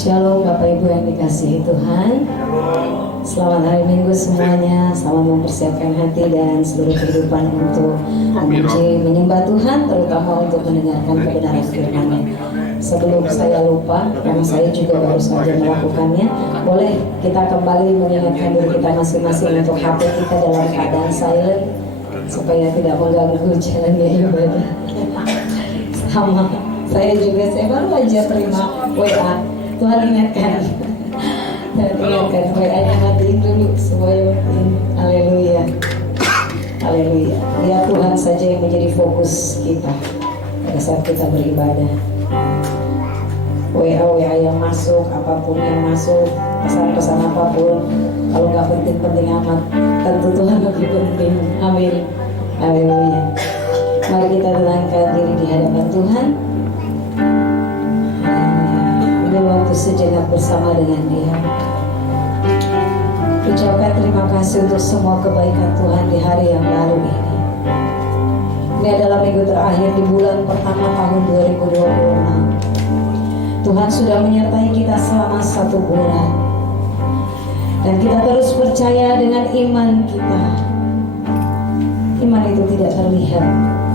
Shalom Bapak Ibu yang dikasihi Tuhan. Selamat hari Minggu semuanya. Selamat mempersiapkan hati dan seluruh kehidupan untuk memuji, menyembah Tuhan, terutama untuk mendengarkan kebenaran firman-Nya. Sebelum saya lupa, karena saya juga baru saja melakukannya, boleh kita kembali mengingatkan diri kita masing-masing untuk HP kita dalam keadaan silent supaya tidak mengganggu jalannya ibadah. Sama saya juga, saya baru aja terima WA. Tuhan ingatkan, WA-nya matiin dulu, semuanya matiin. Haleluya, haleluya. Ya Tuhan saja yang menjadi fokus kita pada saat kita beribadah. WA yang masuk, apapun yang masuk, pesan-pesan apapun, kalau nggak penting-penting amat, tentu Tuhan lebih penting. Amin. Haleluya. Mari kita tenangkan diri di hadapan Tuhan. Waktu sejenak bersama dengan Dia. Ucapkan terima kasih untuk semua kebaikan Tuhan di hari yang baru ini. Ini adalah minggu terakhir di bulan pertama tahun 2026. Tuhan sudah menyertai kita selama 1 bulan. Dan kita terus percaya dengan iman kita. Iman itu tidak terlihat,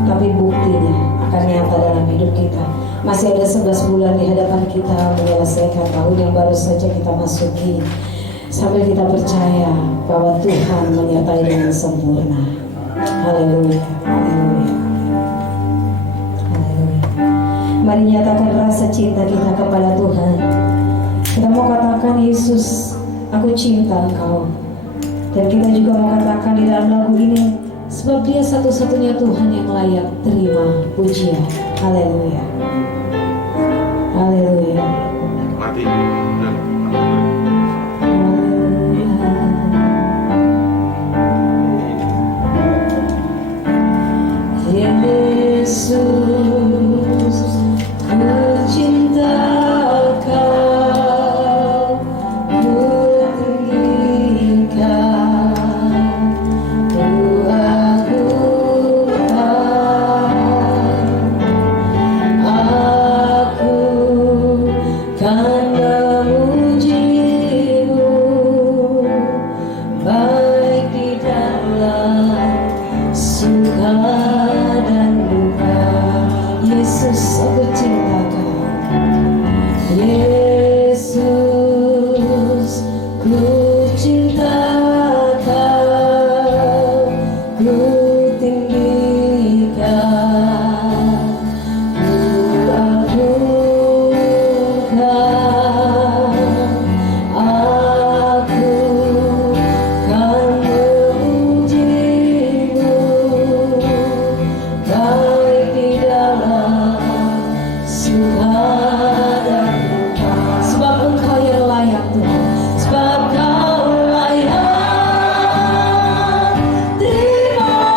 tapi buktinya akan nyata dalam hidup kita. Masih ada 11 bulan di hadapan kita menyelesaikan tahun yang baru saja kita masuki, sambil kita percaya bahwa Tuhan menyertai dengan sempurna. Haleluya, haleluya, haleluya. Mari nyatakan rasa cinta kita kepada Tuhan. Kita mau katakan, Yesus, aku cinta Engkau. Dan kita juga mau katakan di dalam lagu ini, sebab Dia satu-satunya Tuhan yang layak terima pujian. Haleluya, haleluya. Mati. Yesus, ku cinta Kau, ku tinggikan, ku agungkan, aku kan memuji-Mu, baik di dalam suka dan duka. Yesus, aku cinta Kau. Yesus, ku cinta Kau, ku tinggikan, ku agungkan, aku kan memuji-Mu, baik di dalam suka dan duka. Sebab Engkau yang layak Tuhan, sebab Kau layak terima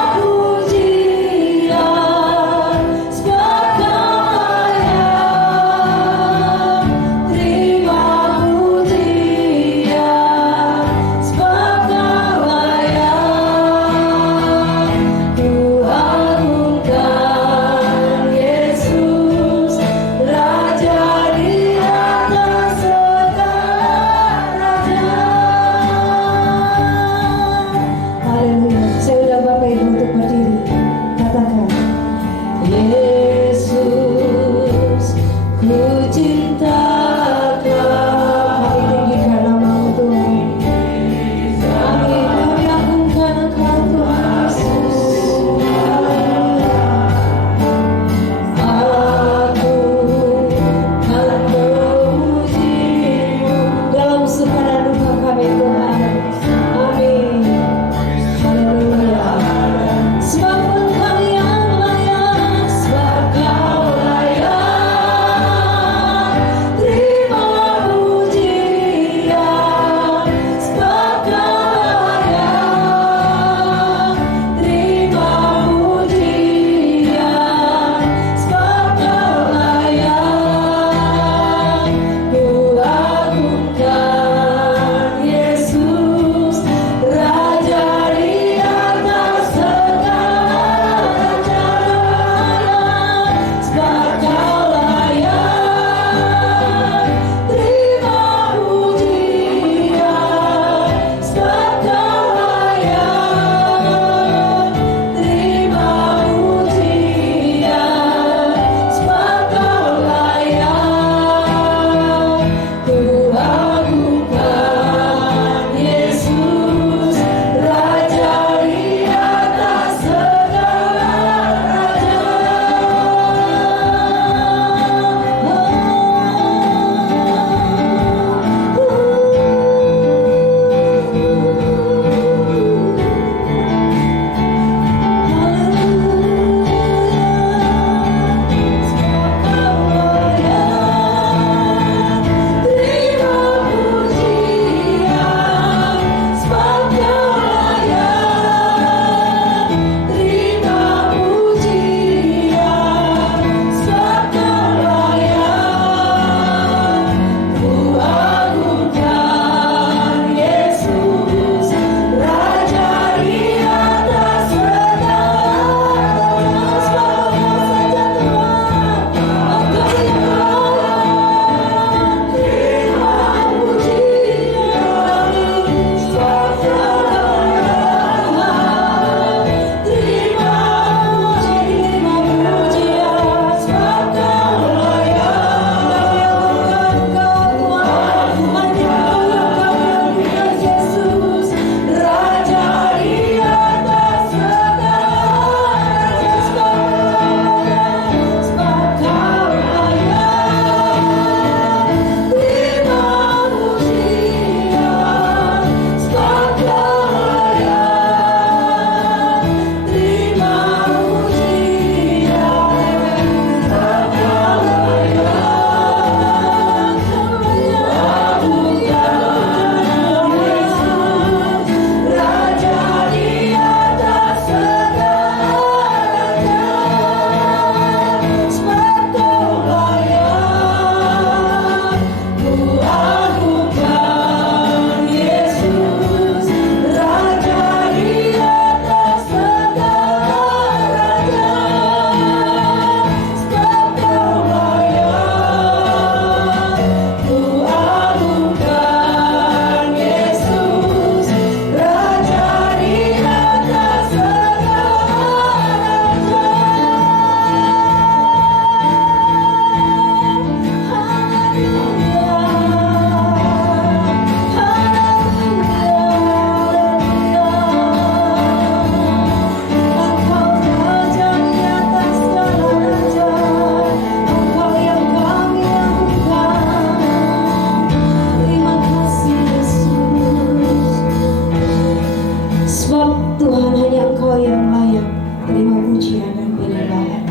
Engkau yang layak terima pujian dan penyembahan.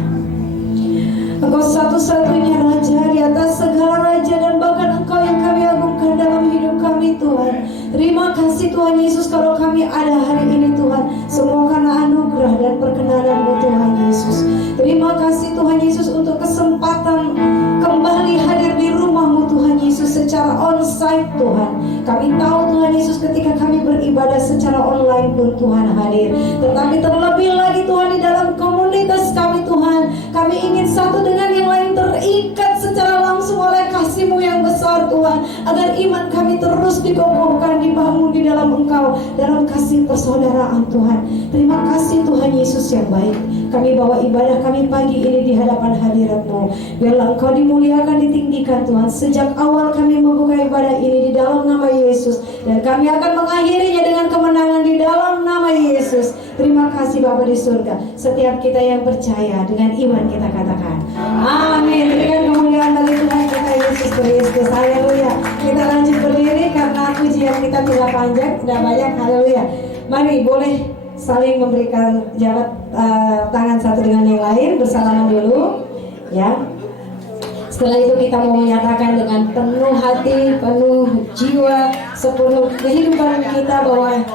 Engkau satu-satunya Raja di atas segala raja, dan bahkan Engkau yang kami agungkan dalam hidup kami Tuhan. Terima kasih Tuhan Yesus kalau kami ada hari ini Tuhan, semua karena anugerah dan perkenanan-Mu Tuhan Yesus. Terima kasih Tuhan Yesus untuk kesempatan kembali hadir di rumah-Mu Tuhan Yesus secara onsite Tuhan. Kami tahu Tuhan Yesus ketika kami beribadah secara online pun Tuhan hadir, tetapi terlebih lagi Tuhan di dalam komunitas kami Tuhan, kami ingin satu dengan yang lain terikat secara langsung oleh kasih-Mu yang besar Tuhan, agar iman kami terus dikokohkan, dibangun di dalam Engkau, dalam kasih persaudaraan Tuhan. Terima kasih Tuhan Yesus yang baik. Kami bawa ibadah kami pagi ini di hadapan hadirat-Mu. Biarlah Engkau dimuliakan, ditinggikan Tuhan. Sejak awal kami membuka ibadah ini di dalam nama Yesus, dan kami akan mengakhirinya dengan kemenangan di dalam nama Yesus. Terima kasih Bapa di surga. Setiap kita yang percaya dengan iman kita katakan amin. Dengan kemuliaan bagi Tuhan kita Yesus Kristus. Haleluya. Kita lanjut berdiri karena pujian kita tidak panjang, tidak banyak. Haleluya. Mari boleh saling memberikan jabat tangan satu dengan yang lain, bersalaman dulu ya. Setelah itu kita mau menyatakan dengan penuh hati, penuh jiwa, sepenuh kehidupan kita bahwa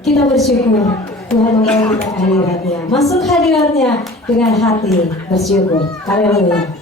kita bersyukur Tuhan membawa kita ke hadirat-Nya. Masuk hadirat-Nya dengan hati bersyukur. Haleluya.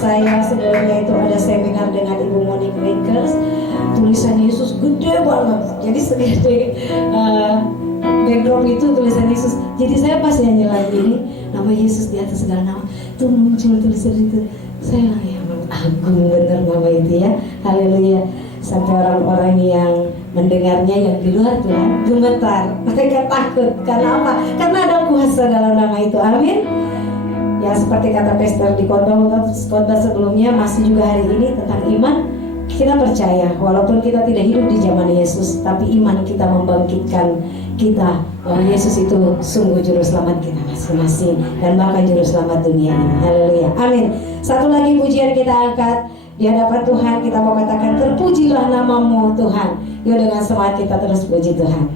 Saya sebelumnya itu ada seminar dengan Ibu Monique Rickers, tulisan Yesus gede banget, jadi segede background itu tulisan Yesus. Jadi saya pas nyanyi lagi ini nama Yesus di atas segala nama, tuh muncul tulisan itu. Saya ya agung bener nama itu ya. Haleluya. Sampai orang-orang yang mendengarnya yang di luar Tuhan gemetar, mereka takut. Karena apa? Karena ada kuasa dalam nama itu. Amin. Ya seperti kata Pastor di khotbah sebelumnya, masih juga hari ini tentang iman. Kita percaya walaupun kita tidak hidup di zaman Yesus, tapi iman kita membangkitkan kita bahwa Yesus itu sungguh juru selamat kita masing-masing, dan bahkan juru selamat dunia ini. Haleluya. Amin. Satu lagi pujian kita angkat di hadapan Tuhan, kita mau katakan terpujilah namamu Tuhan. Yuk dengan semangat kita terus puji Tuhan.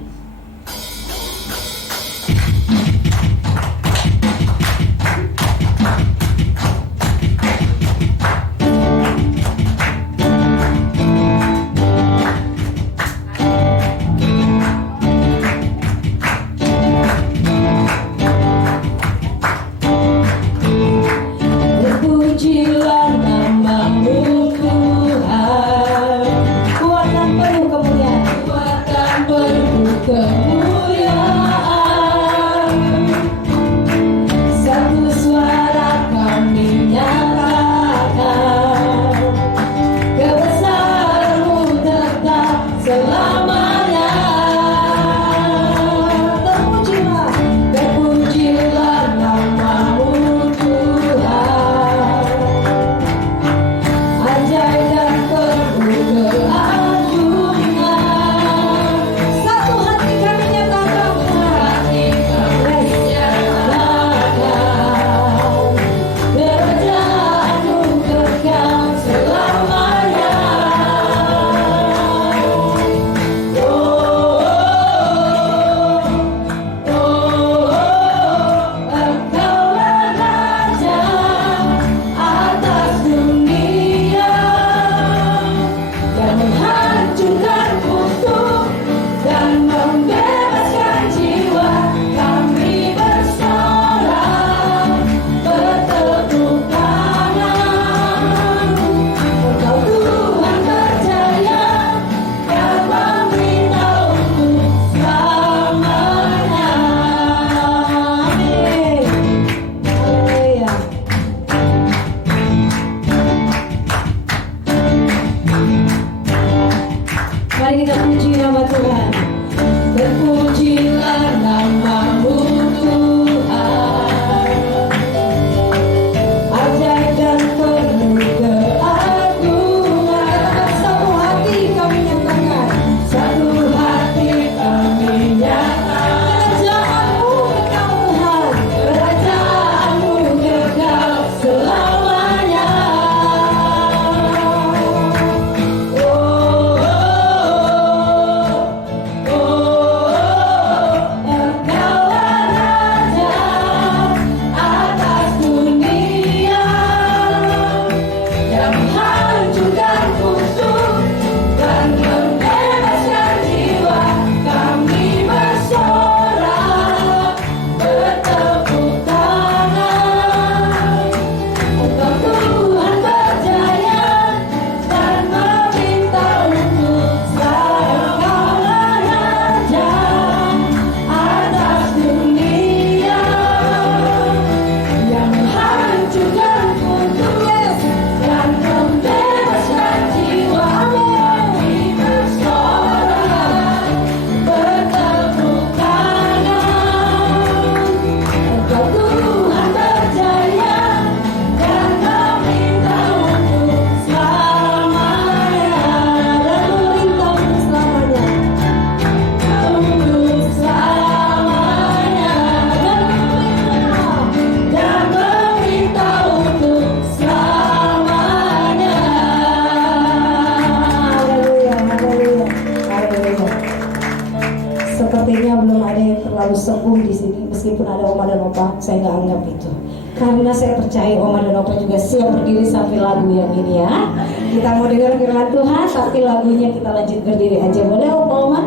meskipun ada Oma dan Opa, saya nggak anggap itu. Karena saya percaya Oma dan Opa juga siap berdiri sampai lagu yang ini ya. Kita mau dengar firman Tuhan, tapi lagunya kita lanjut berdiri aja. Boleh Opa, Oma?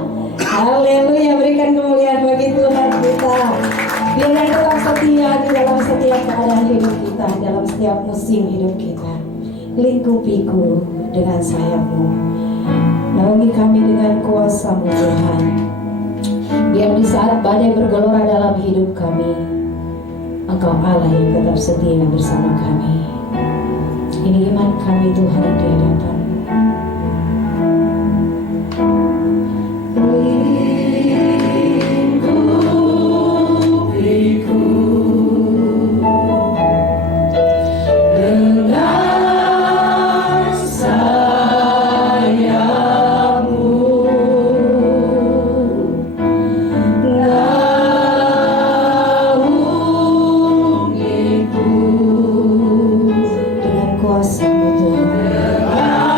Haleluya, berikan kemuliaan bagi Tuhan kita. Biar tetap setia di dalam setiap keadaan hidup kita, dalam setiap musim hidup kita. Lingkupiku dengan sayapmu, naungi kami dengan kuasa-Mu Tuhan. Biar di saat badai bergelora dalam hidup kami, Engkau Allah yang tetap setia bersama kami. Ini iman kami Tuhan di hadapan. Kuasa-Mu Tuhan.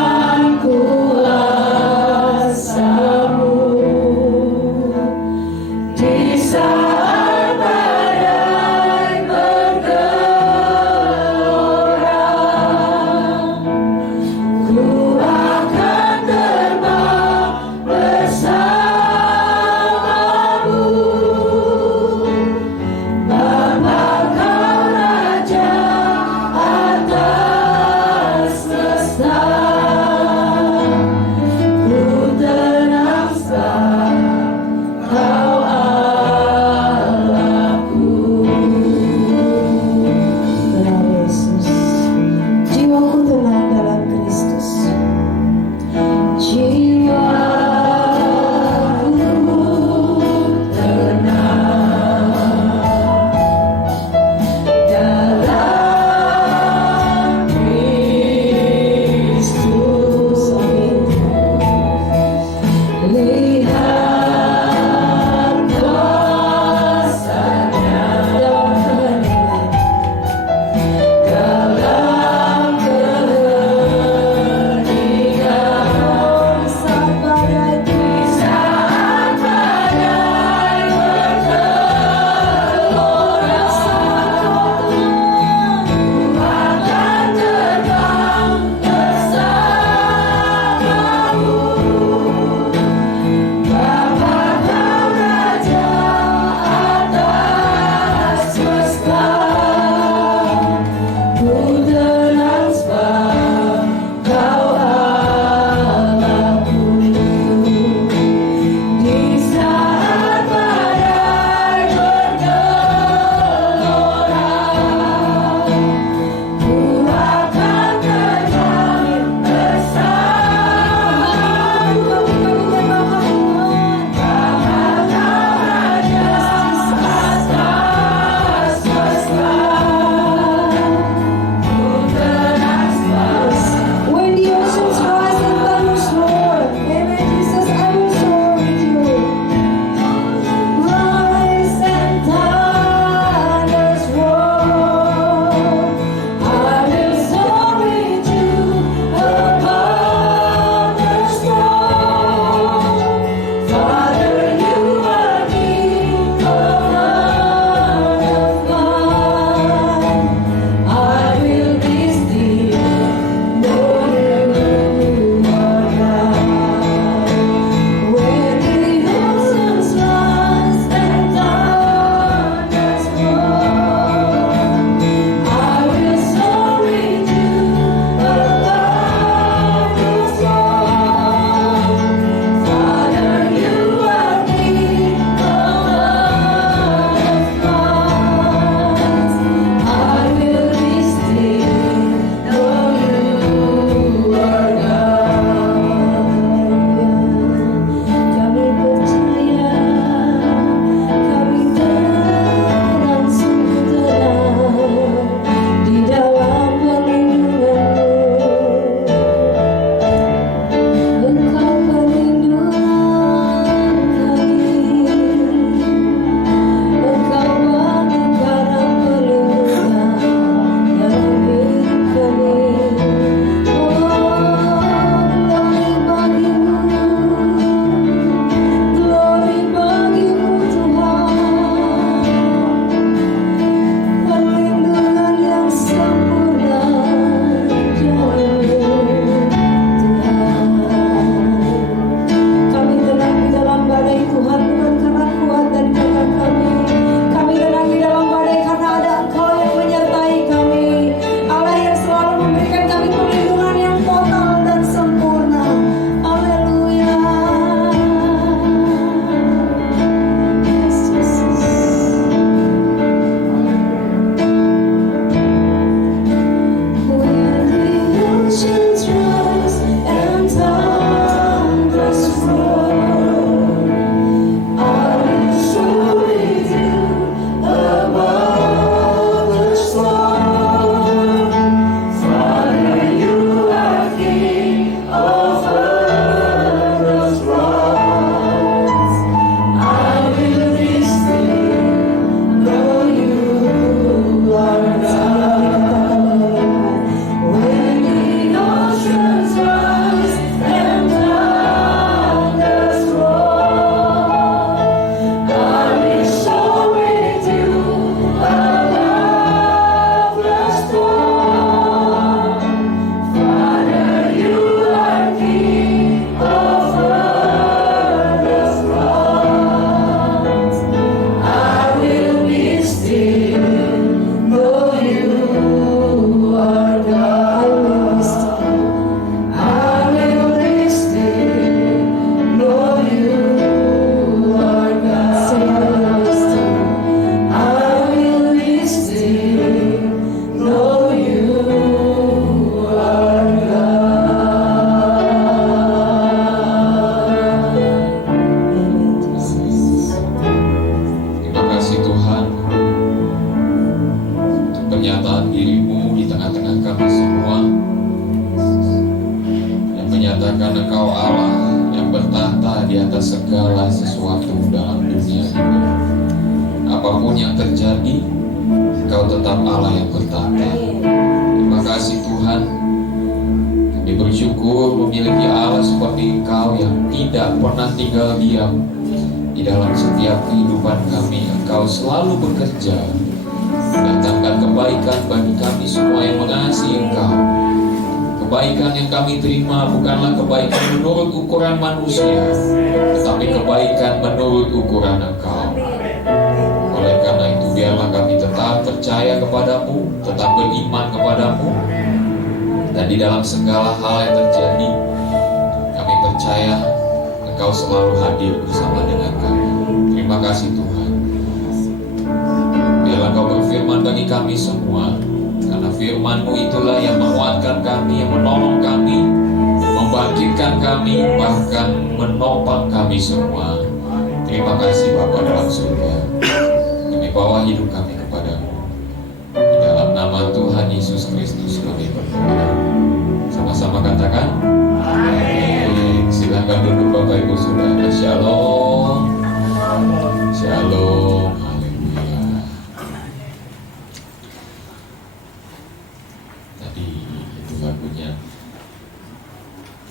kami semua, yang menyatakan Engkau Allah yang bertahta di atas segala sesuatu dalam dunia ini. Apapun yang terjadi, Engkau tetap Allah yang bertahta. Terima kasih Tuhan. Kami bersyukur memiliki Allah seperti Engkau yang tidak pernah tinggal diam di dalam setiap kehidupan kami. Engkau selalu bekerja, mendatangkan kebaikan bagi kami semua yang mengasihi Engkau. Kebaikan yang kami terima bukanlah kebaikan menurut ukuran manusia, tetapi kebaikan menurut ukuran Engkau. Oleh karena itu, biarlah kami tetap percaya kepadamu, tetap beriman kepadamu, dan di dalam segala hal yang terjadi, kami percaya Engkau selalu hadir bersama dengan kami. Terima kasih Tuhan. Biarlah Engkau berfirman bagi kami semua, karena firman-Mu itulah yang menguatkan kami, yang menolong kami, membangkitkan kami, bahkan menopang kami semua. Terima kasih Bapa dalam surga. Kami bawa hidup kami kepadamu. Di dalam nama Tuhan Yesus Kristus kami berdoa. Sama-sama katakan amin. Silakan duduk Bapak Ibu Saudara. Shalom. Shalom. Haleluya. Tadi itu lagunya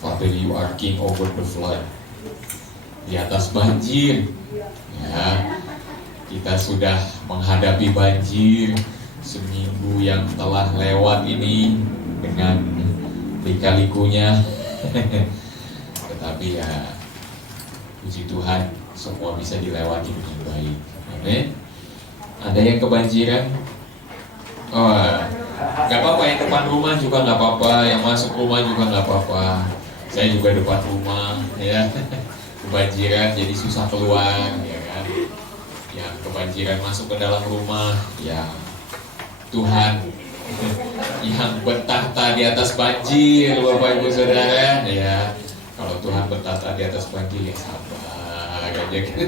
Father You Are King Over the Flood. Di atas banjir, ya, kita sudah menghadapi banjir seminggu yang telah lewat ini dengan lika-likunya. Tetapi ya, puji Tuhan, semua bisa dilewati dengan baik. Amin. Ada yang kebanjiran? Oh, nggak apa-apa, yang depan rumah juga nggak apa-apa, yang masuk rumah juga nggak apa-apa. Saya juga depan rumah, ya. Kebanjiran jadi susah keluar, ya kan? Yang kebanjiran masuk ke dalam rumah, ya Tuhan yang bertahta di atas banjir, Bapak Ibu Saudara, ya. Kalau Tuhan bertahta di atas banjir, ya sabar aja gitu.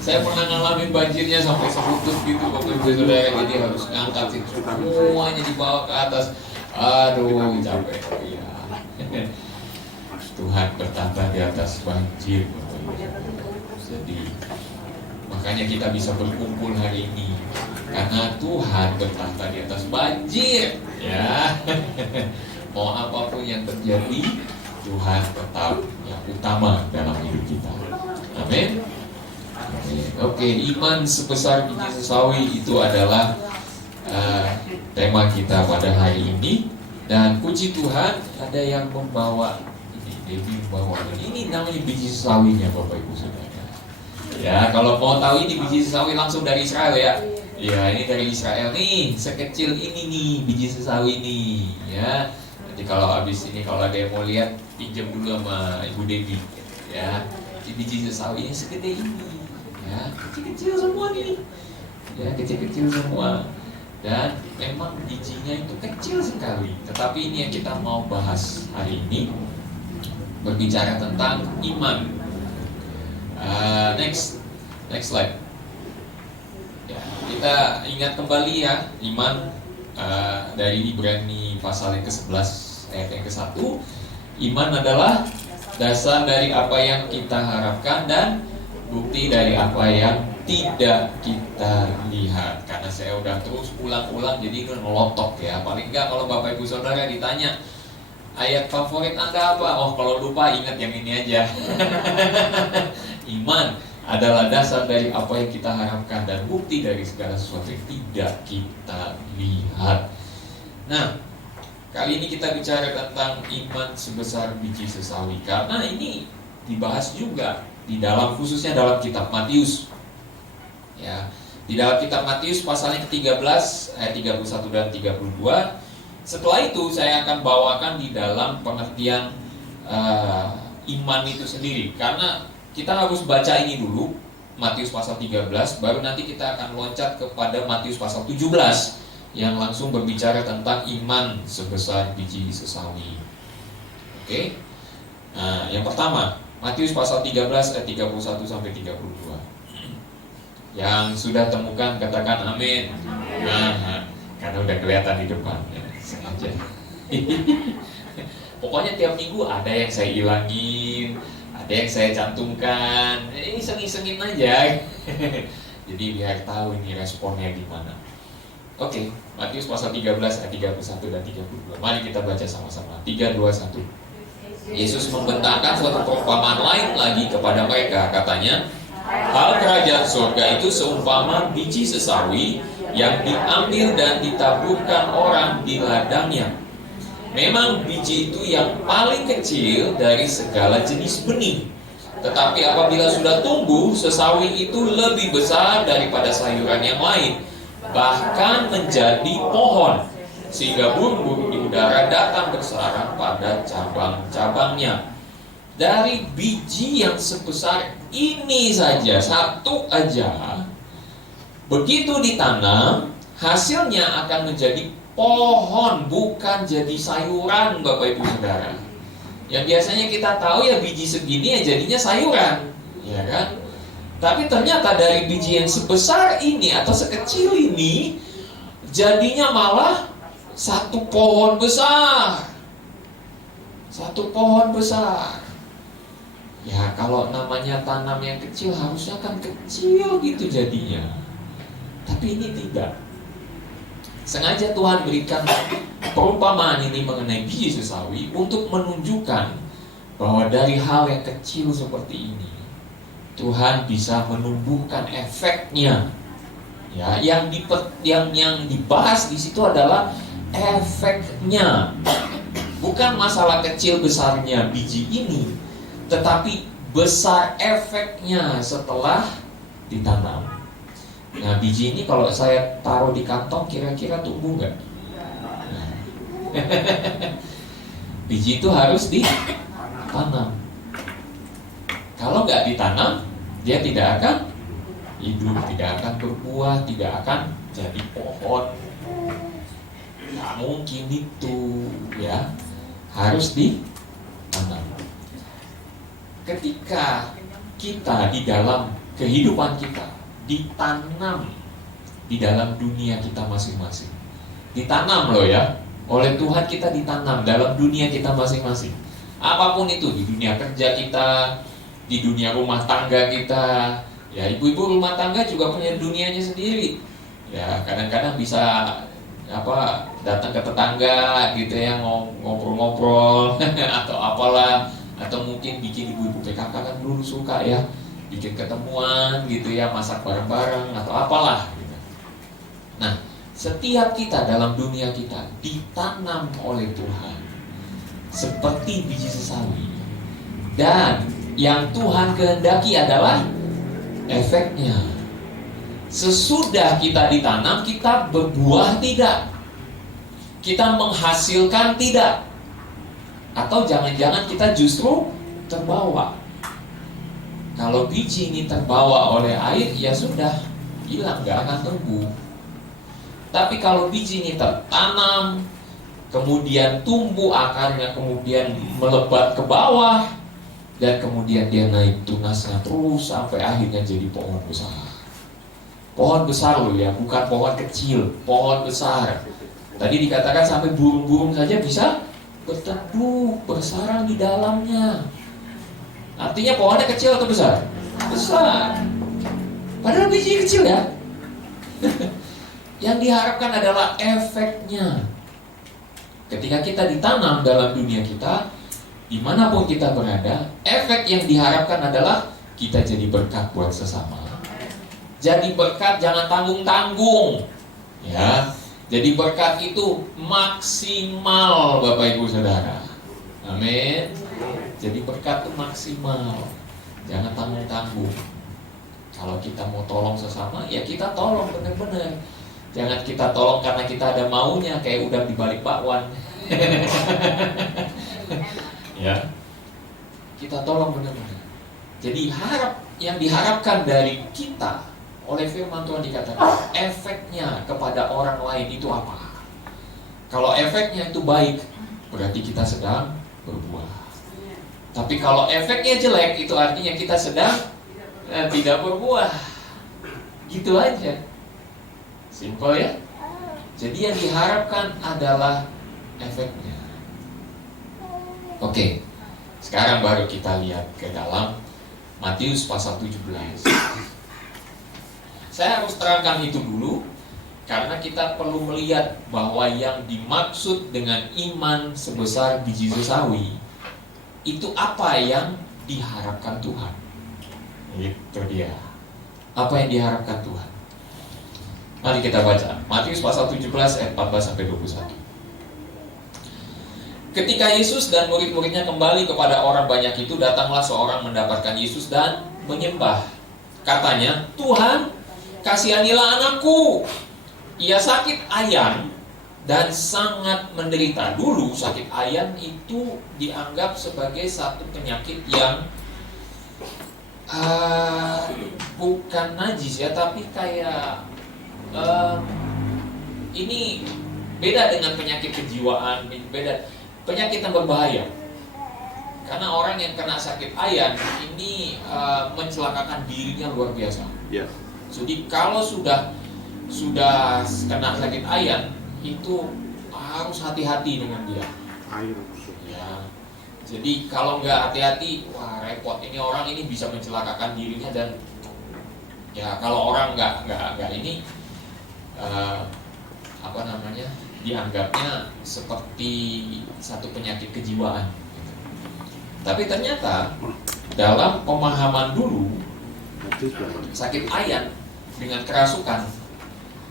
Saya pernah ngalamin banjirnya sampai sebutut gitu, Bapak Ibu Saudara, jadi harus ngangkat itu semuanya dibawa ke atas. Aduh, capek ya. Tuhan bertahta di atas banjir, Bapak Ibu Saudara. Jadi makanya kita bisa berkumpul hari ini karena Tuhan bertahta di atas banjir, ya. Mau apapun yang terjadi, Tuhan tetap yang utama dalam hidup kita. Amin. Oke, iman sebesar biji sesawi itu adalah tema kita pada hari ini. Dan puji Tuhan, ada yang membawa ini, Debbie membawa ini namanya biji sesawinya, Bapak Ibu Saudara. Ya, kalau mau tahu ini biji sesawi langsung dari Israel ya. Ya, ini dari Israel nih, sekecil ini nih biji sesawi nih, ya. Nanti kalau habis ini, kalau ada yang mau lihat, pinjam dulu sama Ibu Debbie, ya. Biji sesawinya segede ini, ya, kecil-kecil semua nih, ya, kecil-kecil semua. Dan memang bijinya itu kecil sekali. Tetapi ini yang kita mau bahas hari ini, berbicara tentang iman. Next slide. Ya, kita ingat kembali ya, iman dari Ibrani pasal yang ke-11 ayat yang ke-1. Iman adalah dasar dari apa yang kita harapkan dan bukti dari apa yang tidak kita lihat. Karena saya udah terus ulang-ulang, jadi itu ngelotok ya. Paling enggak kalau Bapak Ibu Saudara ditanya ayat favorit Anda apa? Oh, kalau lupa ingat yang ini aja. Iman adalah dasar dari apa yang kita harapkan dan bukti dari segala sesuatu yang tidak kita lihat. Nah, kali ini kita bicara tentang iman sebesar biji sesawi, karena ini dibahas juga di dalam, khususnya dalam kitab Matius. Ya, di dalam kitab Matius pasal yang ke-13 ayat 31 dan 32. Setelah itu saya akan bawakan di dalam pengertian iman itu sendiri, karena kita harus baca ini dulu, Matius pasal 13, baru nanti kita akan loncat kepada Matius pasal 17 yang langsung berbicara tentang iman sebesar biji sesawi. Oke. Nah, yang pertama, Matius pasal 13 ayat 31 sampai 32. Yang sudah temukan katakan amin. Nah, karena udah kelihatan di depan ya, sengaja. Pokoknya tiap minggu ada yang saya ilangin, ada yang saya cantumkan, iseng-isengin aja. Jadi biar tahu ini responnya gimana. Oke, Matius pasal 13 ayat 31 dan 32. Mari kita baca sama-sama. 3, 2, 1. Yesus membentangkan suatu perumpamaan lain lagi kepada mereka. Katanya, hal kerajaan surga itu seumpama biji sesawi yang diambil dan ditaburkan orang di ladangnya. Memang biji itu yang paling kecil dari segala jenis benih. Tetapi apabila sudah tumbuh, sesawi itu lebih besar daripada sayuran yang lain, bahkan menjadi pohon, sehingga burung-burung di udara datang bersarang pada cabang-cabangnya. Dari biji yang sebesar ini saja, satu aja, begitu ditanam, hasilnya akan menjadi pohon, bukan jadi sayuran, Bapak Ibu Saudara. Yang biasanya kita tahu ya biji segini ya jadinya sayuran, ya kan? Tapi ternyata dari biji yang sebesar ini atau sekecil ini, jadinya malah satu pohon besar. Satu pohon besar. Ya kalau namanya tanam yang kecil harusnya kan kecil gitu jadinya. Tapi ini tidak. Sengaja Tuhan berikan perumpamaan ini mengenai biji sesawi untuk menunjukkan bahwa dari hal yang kecil seperti ini Tuhan bisa menumbuhkan efeknya. Ya, yang dibahas di situ adalah efeknya. Bukan masalah kecil besarnya biji ini, tetapi besar efeknya setelah ditanam. Nah, biji ini kalau saya taruh di kantong kira-kira tumbuh nggak? Nah. Biji itu harus ditanam. Kalau nggak ditanam, dia tidak akan hidup, tidak akan berbuah, tidak akan jadi pohon. Nggak mungkin itu, ya. Harus ditanam. Ketika kita di dalam kehidupan kita ditanam di dalam dunia kita masing-masing, ditanam loh ya, oleh Tuhan kita ditanam dalam dunia kita masing-masing. Apapun itu, di dunia kerja kita, di dunia rumah tangga kita, ya ibu-ibu rumah tangga juga punya dunianya sendiri. Ya kadang-kadang bisa datang ke tetangga gitu ya, ngobrol-ngobrol atau apalah, atau mungkin bikin ibu-ibu PKK kan dulu suka ya bikin ketemuan gitu ya, masak bareng-bareng atau apalah gitu. Nah, setiap kita dalam dunia kita ditanam oleh Tuhan seperti biji sesawi, dan yang Tuhan kehendaki adalah efeknya. Sesudah kita ditanam, kita berbuah tidak? Kita menghasilkan tidak? Atau jangan-jangan kita justru terbawa? Kalau biji ini terbawa oleh air, ya sudah, hilang, gak akan tumbuh. Tapi kalau biji ini tertanam, kemudian tumbuh akarnya, kemudian melebat ke bawah, dan kemudian dia naik tunasnya terus sampai akhirnya jadi pohon besar. Pohon besar loh ya, bukan pohon kecil, pohon besar. Tadi dikatakan sampai burung-burung saja bisa berteduh, bersarang di dalamnya. Artinya pohonnya kecil atau besar? Besar. Padahal biji kecil ya. Yang diharapkan adalah efeknya. Ketika kita ditanam dalam dunia kita, dimanapun kita berada, efek yang diharapkan adalah kita jadi berkat buat sesama. Jadi berkat jangan tanggung-tanggung, ya. Jadi berkat itu maksimal, Bapak Ibu Saudara. Amin. Jadi berkat itu maksimal, jangan tanggung-tanggung. Kalau kita mau tolong sesama, ya kita tolong benar-benar. Jangan kita tolong karena kita ada maunya, kayak udang di balik bakwan. Ya, kita tolong benar-benar. Jadi yang diharapkan dari kita oleh firman Tuhan dikatakan efeknya kepada orang lain itu apa? Kalau efeknya itu baik, berarti kita sedang berbuah. Tapi kalau efeknya jelek, itu artinya kita sedang tidak berbuah. Gitu aja. Simpel ya. Jadi yang diharapkan adalah efeknya. Oke, sekarang baru kita lihat ke dalam Matius pasal 17. Saya harus terangkan itu dulu, karena kita perlu melihat bahwa yang dimaksud dengan iman sebesar biji sesawi itu apa yang diharapkan Tuhan. Itu dia. Apa yang diharapkan Tuhan? Mari kita baca Matius pasal 17 ayat 14-21. Ketika Yesus dan murid-muridnya kembali kepada orang banyak itu, datanglah seorang mendapatkan Yesus dan menyembah. Katanya, "Tuhan, kasihanilah anakku. Ia sakit ayan dan sangat menderita." Dulu sakit ayan itu dianggap sebagai satu penyakit yang bukan najis ya, tapi kayak ini beda dengan penyakit kejiwaan, beda. Penyakit yang berbahaya. Karena orang yang kena sakit ayan ini mencelakakan dirinya luar biasa. Ya. Jadi kalau sudah kena sakit ayan itu harus hati-hati dengan dia. Air. Ya. Jadi kalau nggak hati-hati, wah repot. Ini orang ini bisa mencelakakan dirinya, dan ya kalau orang nggak ini dianggapnya seperti satu penyakit kejiwaan. Tapi ternyata dalam pemahaman dulu, sakit ayan dengan kerasukan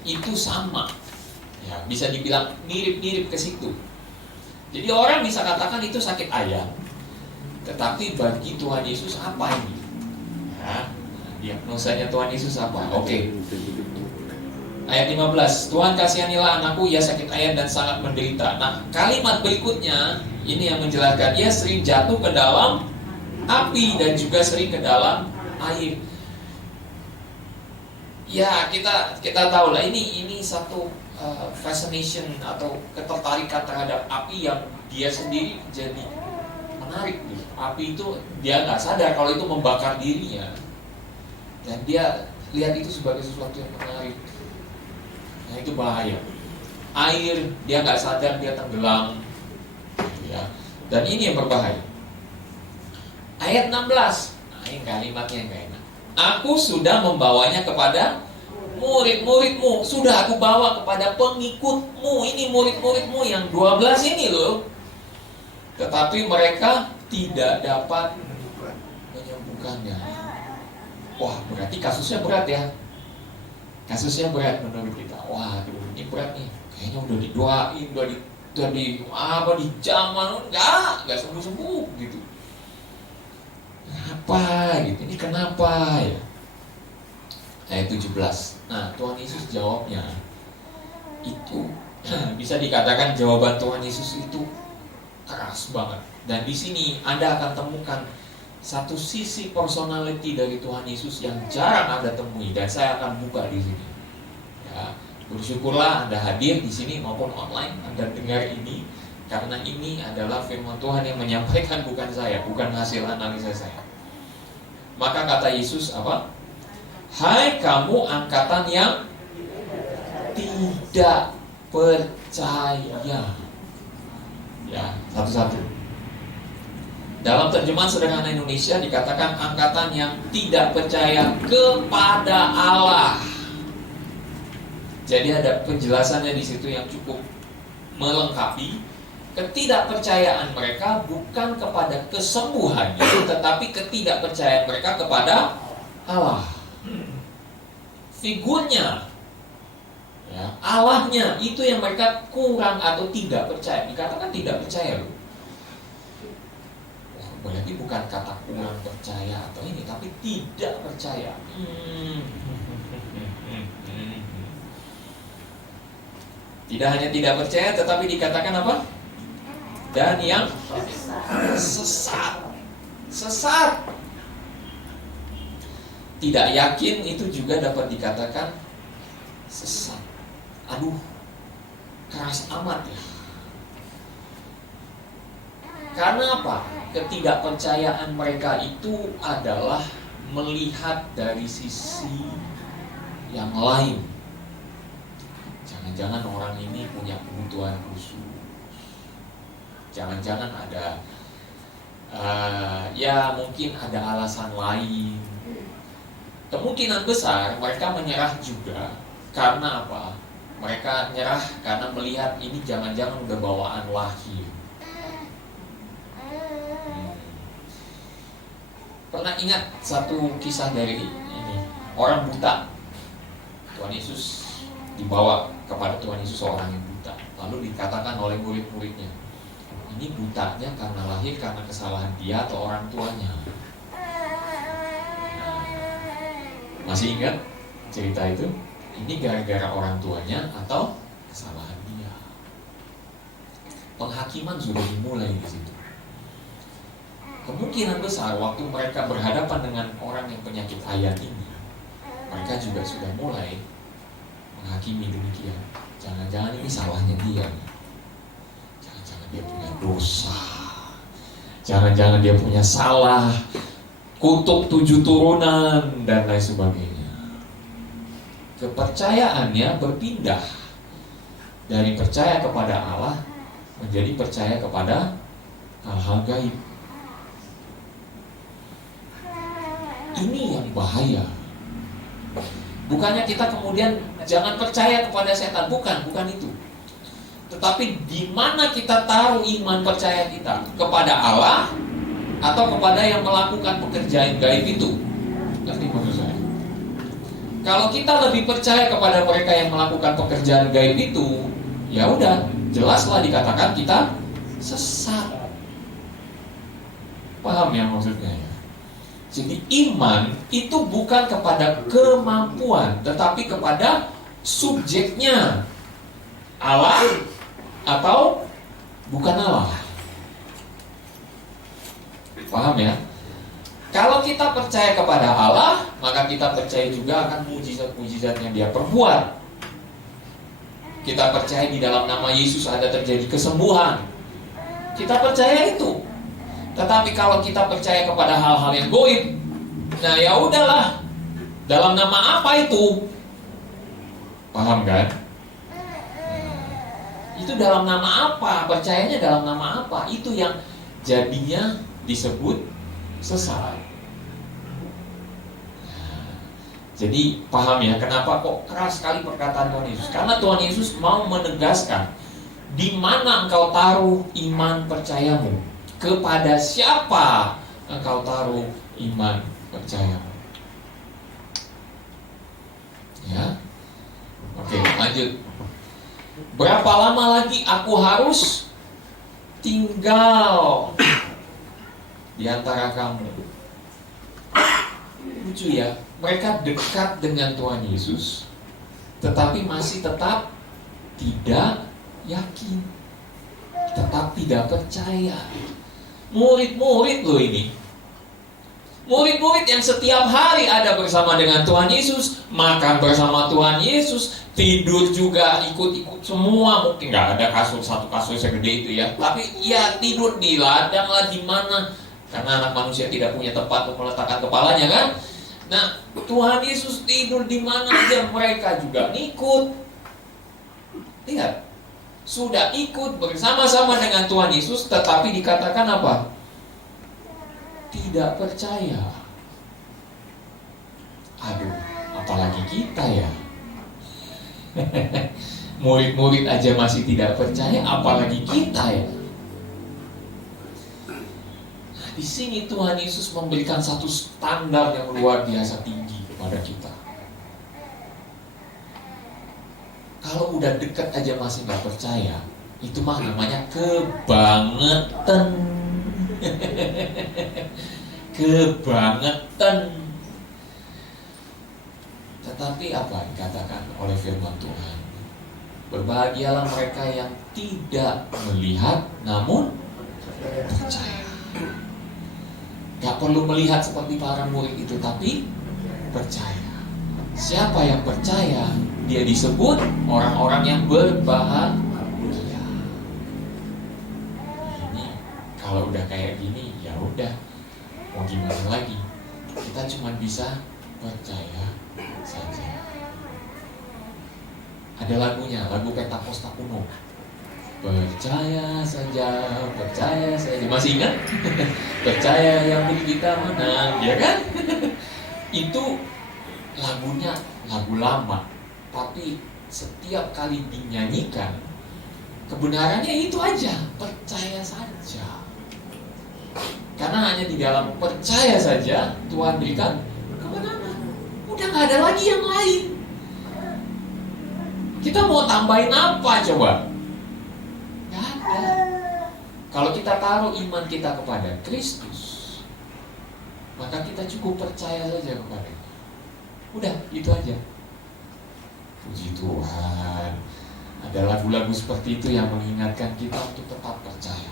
itu sama. Ya, bisa dibilang mirip-mirip ke situ. Jadi orang bisa katakan itu sakit ayan. Tetapi bagi Tuhan Yesus apa ini? Ya, diagnosanya Tuhan Yesus apa? Oke. Ayat 15, "Tuhan kasihanilah anakku, ia sakit ayan dan sangat menderita." Nah, kalimat berikutnya ini yang menjelaskan, ia sering jatuh ke dalam api dan juga sering ke dalam air. Ya, kita tahu lah ini satu fascination atau ketertarikan terhadap api yang dia sendiri jadi menarik. Api itu dia nggak sadar kalau itu membakar dirinya, dan dia lihat itu sebagai sesuatu yang menarik. Nah, itu bahaya. Air, dia nggak sadar dia tenggelam, ya. Dan ini yang berbahaya. Ayat 16, nah ini kalimatnya nggak enak. "Aku sudah membawanya kepada murid-muridmu." Sudah aku bawa kepada pengikutmu. Ini murid-muridmu yang 12 ini loh. Tetapi mereka tidak dapat menyembuhkannya. Wah, berarti kasusnya berat ya. Kasusnya berat menurut kita. Wah, ini berat nih. Kayaknya udah didoain, udah dijaman, nggak sembuh-sembuh gitu. Kenapa gitu? Ini kenapa ya? Ayat 17. Nah, Tuhan Yesus jawabnya itu bisa dikatakan jawaban Tuhan Yesus itu keras banget. Dan di sini Anda akan temukan satu sisi personality dari Tuhan Yesus yang jarang Anda temui, dan saya akan buka di sini. Ya, bersyukurlah Anda hadir di sini maupun online, Anda dengar ini, karena ini adalah firman Tuhan yang menyampaikan, bukan saya, bukan hasil analisa saya. Maka kata Yesus apa? "Hai kamu angkatan yang tidak percaya." Ya, satu-satu. Dalam terjemahan sederhana Indonesia dikatakan angkatan yang tidak percaya kepada Allah. Jadi ada penjelasannya di situ yang cukup melengkapi. Ketidakpercayaan mereka bukan kepada kesembuhannya, tetapi ketidakpercayaan mereka kepada Allah. Figurnya, ya, Allahnya itu yang mereka kurang atau tidak percaya. Dikatakan tidak percaya loh. Berarti bukan kata kurang percaya atau ini, tapi tidak percaya. Tidak hanya tidak percaya, tetapi dikatakan apa? Dan yang sesat. Sesat. Tidak yakin itu juga dapat dikatakan sesat. Aduh, keras amat ya. Karena apa? Ketidakpercayaan mereka itu adalah melihat dari sisi yang lain. Jangan-jangan orang ini punya kebutuhan khusus. Jangan-jangan ada ya mungkin ada alasan lain. Kemungkinan besar mereka menyerah juga. Karena apa? Mereka nyerah karena melihat ini jangan-jangan udah bawaan lahir. Pernah ingat satu kisah dari ini, orang buta. Tuhan Yesus dibawa kepada Tuhan Yesus seorang yang buta. Lalu dikatakan oleh murid-muridnya, ini butanya karena lahir karena kesalahan dia atau orang tuanya. Masih ingat cerita itu? Ini gara-gara orang tuanya atau kesalahan dia. Penghakiman sudah dimulai di situ. Kemungkinan besar waktu mereka berhadapan dengan orang yang penyakit ayan ini, mereka juga sudah mulai menghakimi demikian. Jangan-jangan ini salahnya dia. Jangan-jangan dia punya dosa. Jangan-jangan dia punya salah, kutuk 7 turunan dan lain sebagainya. Kepercayaannya berpindah dari percaya kepada Allah menjadi percaya kepada hal-hal gaib. Ini yang bahaya. Bukannya kita kemudian jangan percaya kepada setan, bukan itu. Tetapi di mana kita taruh iman percaya kita? Kepada Allah atau kepada yang melakukan pekerjaan gaib itu? Ngerti maksud saya? Kalau kita lebih percaya kepada mereka yang melakukan pekerjaan gaib itu, ya udah, jelaslah dikatakan kita sesat. Paham ya maksudnya ya? Jadi iman itu bukan kepada kemampuan, tetapi kepada subjeknya. Allah atau bukan Allah. Paham ya? Kalau kita percaya kepada Allah, maka kita percaya juga akan mujizat-mujizat yang dia perbuat. Kita percaya di dalam nama Yesus ada terjadi kesembuhan. Kita percaya itu. Tetapi kalau kita percaya kepada hal-hal yang gaib, nah ya udahlah, dalam nama apa itu? Paham kan? Itu dalam nama apa? Percayanya dalam nama apa? Itu yang jadinya disebut sesat. Jadi paham ya, kenapa kok keras sekali perkataan Tuhan Yesus? Karena Tuhan Yesus mau menegaskan di mana engkau taruh iman percayamu. Kepada siapa engkau taruh iman percayamu? Ya, oke, lanjut. Berapa lama lagi aku harus tinggal di antara kamu? Lucu ya, mereka dekat dengan Tuhan Yesus, tetapi masih tetap tidak yakin, tetap tidak percaya. Murid-murid loh ini. Murid-murid yang setiap hari ada bersama dengan Tuhan Yesus, makan bersama Tuhan Yesus, tidur juga ikut-ikut semua. Mungkin nggak ada kasur, satu kasur segede itu ya, tapi ya tidur di ladang lah, di mana, karena anak manusia tidak punya tempat untuk meletakkan kepalanya kan. Nah, Tuhan Yesus tidur di mana aja, mereka juga ngikut. Lihat, sudah ikut bersama-sama dengan Tuhan Yesus, tetapi dikatakan apa? Tidak percaya. Aduh, apalagi kita ya. Murid-murid aja masih tidak percaya, apalagi kita ya. Nah, di sini Tuhan Yesus memberikan satu standar yang luar biasa tinggi kepada kita. Kalau udah dekat aja masih nggak percaya, itu mah namanya kebangetan. Kebangetan. Tetapi apa dikatakan oleh firman Tuhan? Berbahagialah mereka yang tidak melihat namun percaya. Gak perlu melihat seperti para murid itu, tapi percaya. Siapa yang percaya, dia disebut orang-orang yang berbahagia. Ini kalau udah kayak gini, ya udah, mau gimana lagi? Kita cuma bisa percaya saja. Ada lagunya, lagu Pentakosta kuno. Percaya saja, masih ingat? Percaya yang beri kita menang, ya kan? Itu lagunya lagu lama, tapi setiap kali dinyanyikan kebenarannya itu aja, percaya saja. Karena hanya di dalam percaya saja Tuhan berikan kebenaran. Udah gak ada lagi yang lain. Kita mau tambahin apa coba? Gak ada. Kalau kita taruh iman kita kepada Kristus, maka kita cukup percaya saja kepada Dia. Udah, itu aja. Puji Tuhan. Ada lagu-lagu seperti itu yang mengingatkan kita untuk tetap percaya.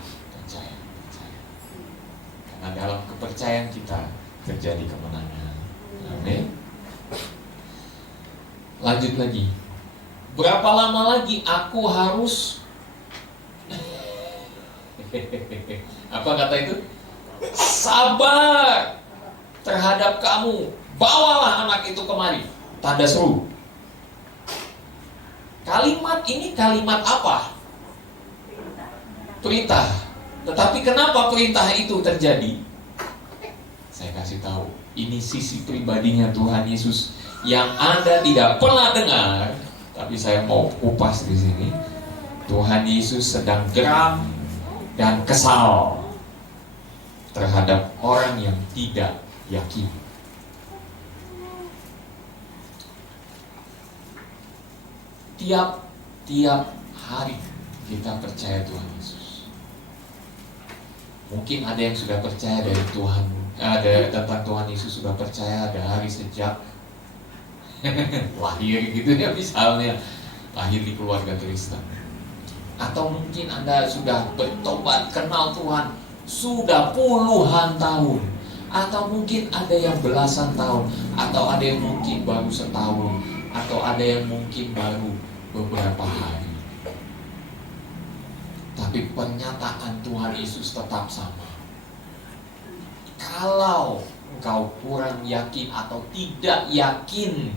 Karena dalam kepercayaan kita terjadi kemenangan. Amin. Lanjut lagi. Berapa lama lagi aku harus apa kata itu? Sabar terhadap kamu. Bawalah anak itu kemari. Tanda seru. Kalimat ini kalimat apa? Perintah. Tetapi kenapa perintah itu terjadi? Saya kasih tahu. Ini sisi pribadinya Tuhan Yesus yang Anda tidak pernah dengar. Tapi saya mau kupas di sini. Tuhan Yesus sedang geram dan kesal terhadap orang yang tidak yakin. Tiap hari kita percaya Tuhan Yesus. Mungkin ada yang sudah percaya dari Tuhan, ada tentang Tuhan Yesus sudah percaya dari sejak lahir gitu ya, misalnya lahir di keluarga Kristen. Atau mungkin Anda sudah bertobat kenal Tuhan sudah puluhan tahun. Atau mungkin ada yang belasan tahun. Atau ada yang mungkin baru setahun. Atau ada yang mungkin baru beberapa hari. Tapi pernyataan Tuhan Yesus tetap sama. Kalau engkau kurang yakin atau tidak yakin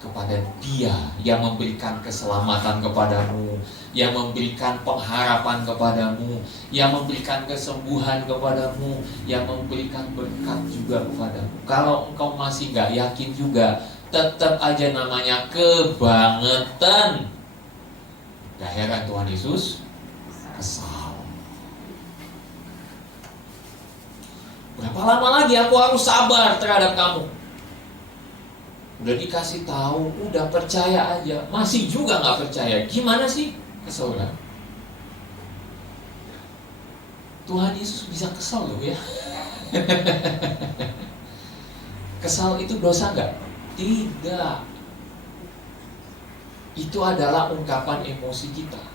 kepada Dia yang memberikan keselamatan kepadamu, yang memberikan pengharapan kepadamu, yang memberikan kesembuhan kepadamu, yang memberikan berkat juga kepadamu. Kalau engkau masih gak yakin juga, tetap aja namanya kebangetan. Gak heran Tuhan Yesus kesal. Berapa lama lagi aku harus sabar terhadap kamu? Udah dikasih tahu, udah percaya aja, masih juga nggak percaya. Gimana sih? Kesel kan? Tuhan Yesus bisa kesal loh ya. Kesal itu dosa nggak? Tidak. Itu adalah ungkapan emosi kita.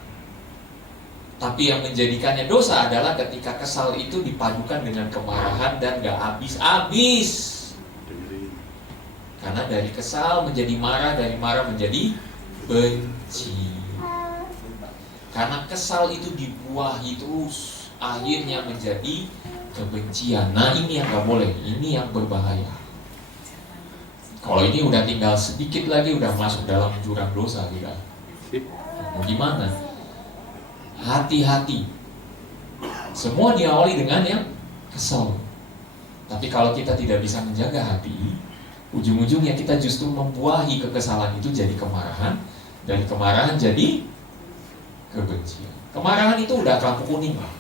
Tapi yang menjadikannya dosa adalah ketika kesal itu dipadukan dengan kemarahan dan gak habis-habis. Karena dari kesal menjadi marah, dari marah menjadi benci. Karena kesal itu dibuahi terus, akhirnya menjadi kebencian. Nah ini yang gak boleh, ini yang berbahaya. Kalau ini udah tinggal sedikit lagi udah masuk dalam jurang dosa kita. Mau gimana? Hati-hati. Semua diawali dengan yang kesal. Tapi kalau kita tidak bisa menjaga hati, ujung-ujungnya kita justru membuahi kekesalan itu jadi kemarahan. Dari kemarahan jadi kebencian. Kemarahan itu udah lampu kuning lah.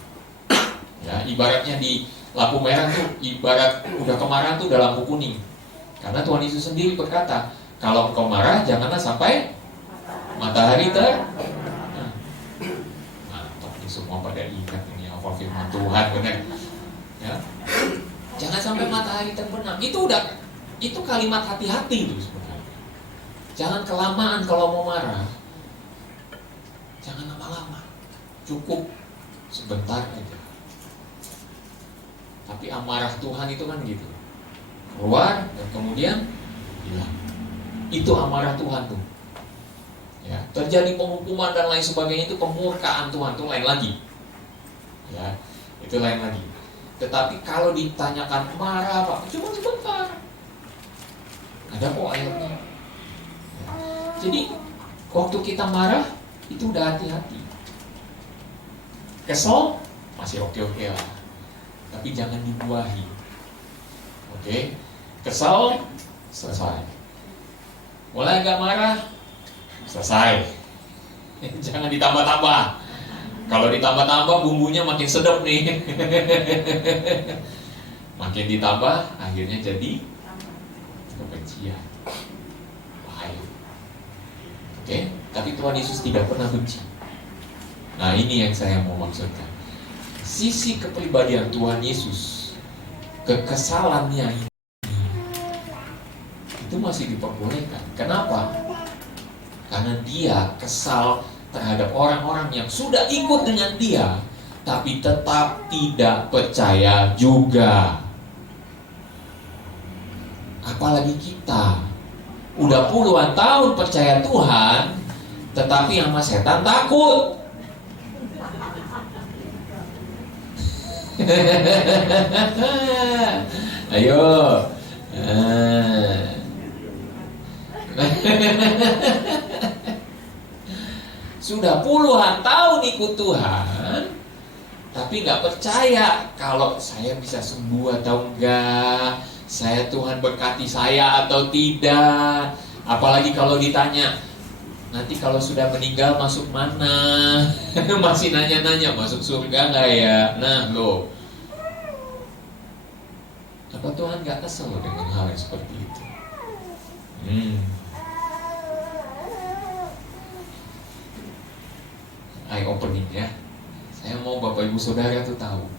Ya, ibaratnya di lampu merah tuh, ibarat udah kemarahan tuh udah lampu kuning. Karena Tuhan Yesus sendiri berkata, kalau engkau marah janganlah sampai matahari semua pada ingat ini apa firman Tuhan benar ya. Jangan sampai matahari terbenam. Itu kalimat hati-hati itu sebenarnya. Jangan kelamaan kalau mau marah. Jangan lama-lama. Cukup sebentar aja. Tapi amarah Tuhan itu kan gitu. Keluar dan kemudian hilang. Itu amarah Tuhan tuh. Ya, terjadi penghukuman dan lain sebagainya, itu kemurkaan Tuhan, itu lain lagi. Ya, itu lain lagi. Tetapi kalau ditanyakan marah Pak, cuma sebentar. Ada kok ayatnya. Ya. Jadi Waktu kita marah, itu udah hati-hati. Kesel, masih oke-oke lah. Tapi jangan dibuahi. Oke? Kesel, selesai. Mulai agak marah, selesai. Jangan ditambah-tambah. Kalau ditambah-tambah bumbunya makin sedap nih. Makin ditambah, akhirnya jadi kebencian. Bahaya. Oke? Tapi Tuhan Yesus tidak pernah benci. Nah, ini yang saya mau maksudkan. Sisi kepribadian Tuhan Yesus, kekesalannya ini, itu masih diperbolehkan. Kenapa? Karena dia kesal terhadap orang-orang yang sudah ikut dengan dia, tapi tetap tidak percaya juga. Apalagi kita, udah puluhan tahun percaya Tuhan, tetapi sama setan takut. Ayo. Sudah puluhan tahun ikut Tuhan, tapi nggak percaya kalau saya bisa sembuh atau enggak, saya Tuhan berkati saya atau tidak. Apalagi kalau ditanya, nanti kalau sudah meninggal masuk mana? Masih nanya-nanya, masuk surga nggak ya? Nah loh, apa Tuhan nggak kesel dengan hal yang seperti itu? Eye opening ya. Saya mau Bapak Ibu Saudara tuh tahu,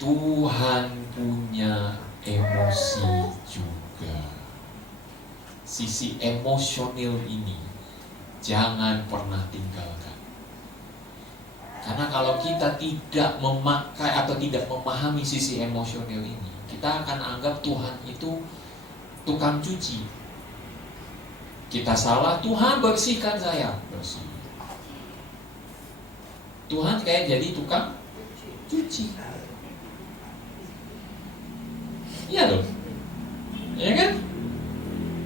Tuhan punya emosi juga. Sisi emosional ini jangan pernah tinggalkan. Karena kalau kita tidak memakai atau tidak memahami sisi emosional ini, kita akan anggap Tuhan itu tukang cuci. Kita salah, Tuhan bersihkan saya. Bersih. Tuhan kayak jadi tukang cuci. Iya loh. Ya kan?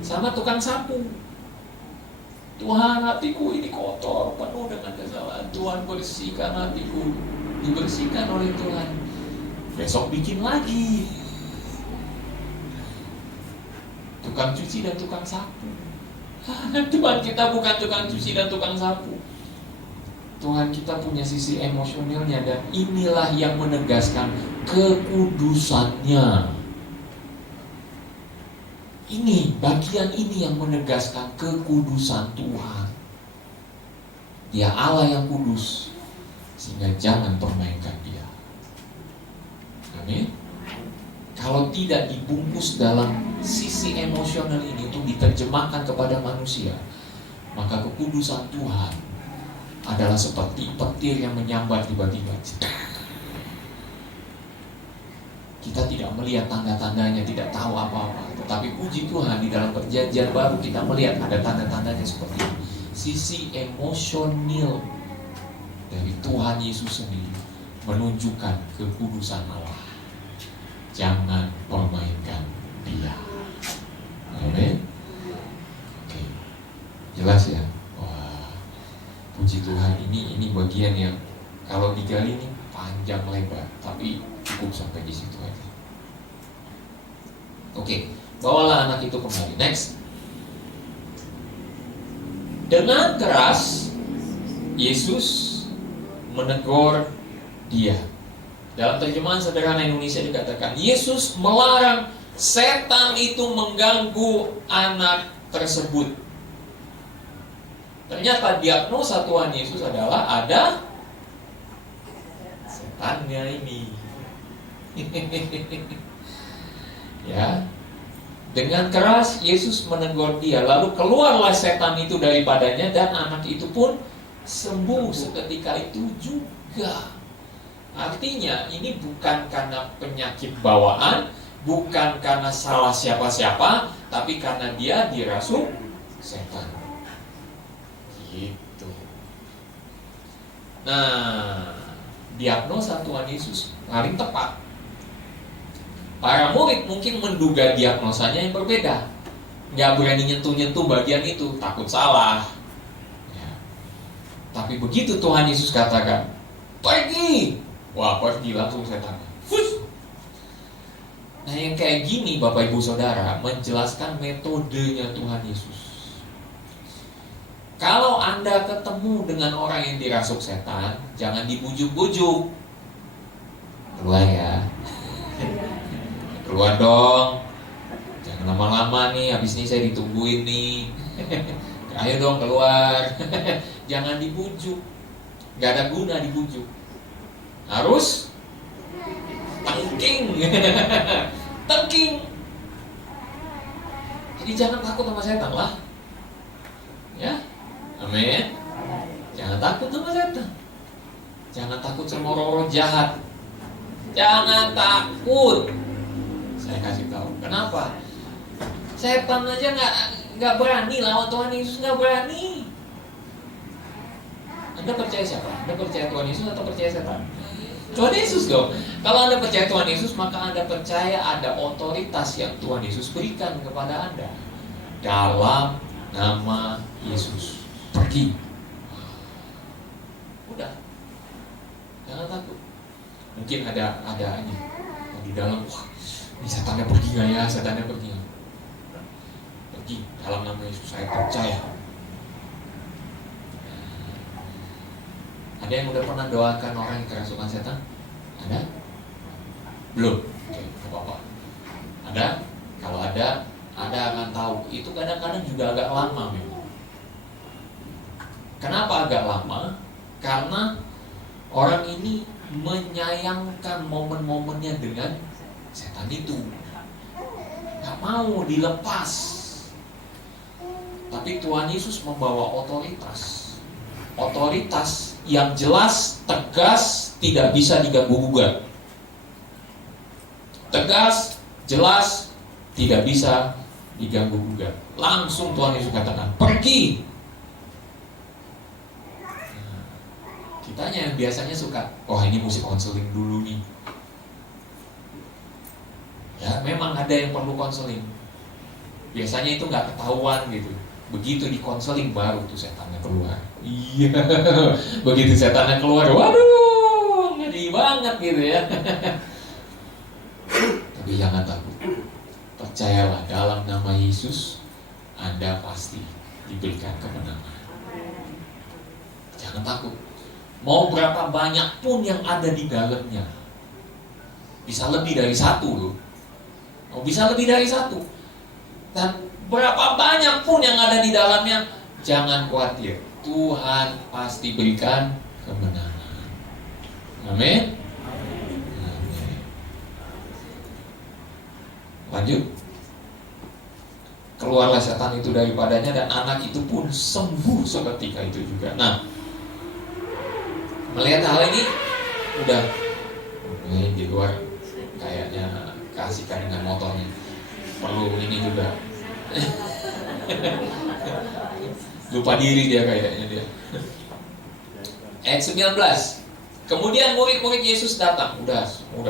Sama tukang sapu. Tuhan, hatiku ini kotor, penuh dengan kesalahan. Tuhan bersihkan hatiku. Dibersihkan oleh Tuhan. Besok bikin lagi. Tukang cuci dan tukang sapu. Tuhan kita bukan tukang cuci dan tukang sapu. Tuhan kita punya sisi emosionalnya, dan inilah yang menegaskan kekudusannya. Ini, bagian ini yang menegaskan kekudusan Tuhan. Dia Allah yang kudus, sehingga jangan permainkan dia. Amin. Kalau tidak dibungkus dalam sisi emosional ini untuk diterjemahkan kepada manusia, maka kekudusan Tuhan adalah seperti petir yang menyambar tiba-tiba. Kita tidak melihat tanda-tandanya, tidak tahu apa-apa. Tetapi puji Tuhan, di dalam perjanjian baru kita melihat ada tanda-tandanya seperti ini. Sisi emosional dari Tuhan Yesus sendiri menunjukkan kekudusan Allah. Jangan permainkan dia. Amin. Oke. Jelas ya? Puji Tuhan, ini bagian yang kalau digali ini panjang lebar, tapi cukup sampai di situ aja. Oke, bawalah anak itu kembali. Next. Dengan keras Yesus menegur dia. Dalam terjemahan sederhana Indonesia dikatakan, Yesus melarang setan itu mengganggu anak tersebut. Ternyata diagnosa Tuhan Yesus adalah ada setannya ini. Ya. Dengan keras Yesus menegur dia, lalu keluarlah setan itu daripadanya, dan anak itu pun sembuh seketika itu juga. Artinya ini bukan karena penyakit bawaan, bukan karena salah siapa-siapa, tapi karena dia dirasuk setan. Gitu. Nah, diagnosa Tuhan Yesus paling tepat. Para murid mungkin menduga diagnosanya yang berbeda. Nggak berani nyentuh-nyentuh bagian itu, takut salah. Tapi begitu Tuhan Yesus katakan, pergi, wah pergi langsung setannya. Nah yang kayak gini Bapak Ibu Saudara menjelaskan metodenya Tuhan Yesus. Kalau Anda ketemu dengan orang yang dirasuk setan, jangan dibujuk-bujuk. Keluar ya. Keluar dong. Jangan lama-lama nih, habis ini saya ditungguin nih. Ayo dong keluar. Jangan dibujuk. Gak ada guna dibujuk. Harus tengking. Tengking. Jadi jangan takut sama setan lah. Ya. Amin. Jangan takut sama setan. Jangan takut sama roh-roh jahat. Jangan takut. Saya kasih tahu. Kenapa? Setan aja nggak berani lawan Tuhan Yesus, nggak berani. Anda percaya siapa? Anda percaya Tuhan Yesus atau percaya setan? Tuhan Yesus dong. Kalau Anda percaya Tuhan Yesus, maka Anda percaya ada otoritas yang Tuhan Yesus berikan kepada Anda. Dalam nama Yesus, pergi. Udah. Jangan takut. Mungkin ada ini di dalam. Wah, ini setannya pergi nggak ya? Setannya pergi. Pergi dalam nama Yesus. Saya percaya. Ada yang udah pernah doakan orang yang kerasukan setan? Ada? Belum? Oke, gak apa-apa. Ada? Kalau ada, Anda akan tahu. Itu kadang-kadang juga agak lama memang. Kenapa agak lama? Karena orang ini menyayangkan momen-momennya dengan setan itu. Gak mau dilepas. Tapi Tuhan Yesus membawa otoritas. Otoritas yang jelas, tegas, tidak bisa diganggu-gugat. Tegas, jelas, tidak bisa diganggu-gugat. Langsung Tuhan Yesus katakan, pergi. Kitanya yang biasanya suka, oh ini mesti konseling dulu nih. Ya memang ada yang perlu konseling. Biasanya itu nggak ketahuan gitu. Begitu dikonseling baru tuh setannya keluar. Iya, begitu setannya keluar, waduh, ngeri banget gitu ya. Tapi jangan takut. Percayalah dalam nama Yesus, Anda pasti diberikan kemenangan. Jangan takut. Mau berapa banyak pun yang ada di dalamnya. Bisa lebih dari satu loh. Mau bisa lebih dari satu. Dan berapa banyak pun yang ada di dalamnya, jangan khawatir. Tuhan pasti berikan kemenangan. Amin. Amin. Lanjut. Keluarlah setan itu daripadanya dan anak itu pun sembuh seketika itu juga. Nah, melihat hal ini, udah ini di luar kayaknya keasikan dengan motornya. Perlu ini juga. Lupa diri dia kayaknya dia. Ayat 19. Kemudian murid-murid Yesus datang. Udah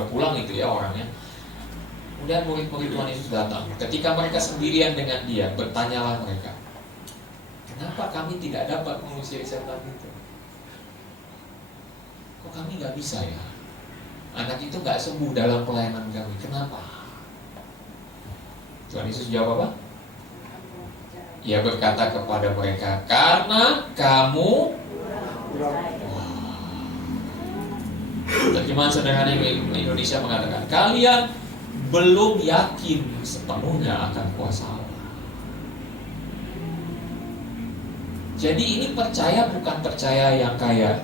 pulang itu ya orangnya. Kemudian murid-murid Tuhan Yesus datang. Ketika mereka sendirian dengan dia, bertanyalah mereka, kenapa kami tidak dapat mengusir setan itu? Kok kami gak bisa ya? Anak itu gak sembuh dalam pelayanan kami. Kenapa? Tuhan Yesus jawab apa? Ia berkata kepada mereka, karena kamu. Terjemahan sederhana Indonesia mengatakan, kalian belum yakin sepenuhnya akan kuasa Allah. Jadi ini percaya bukan percaya yang kayak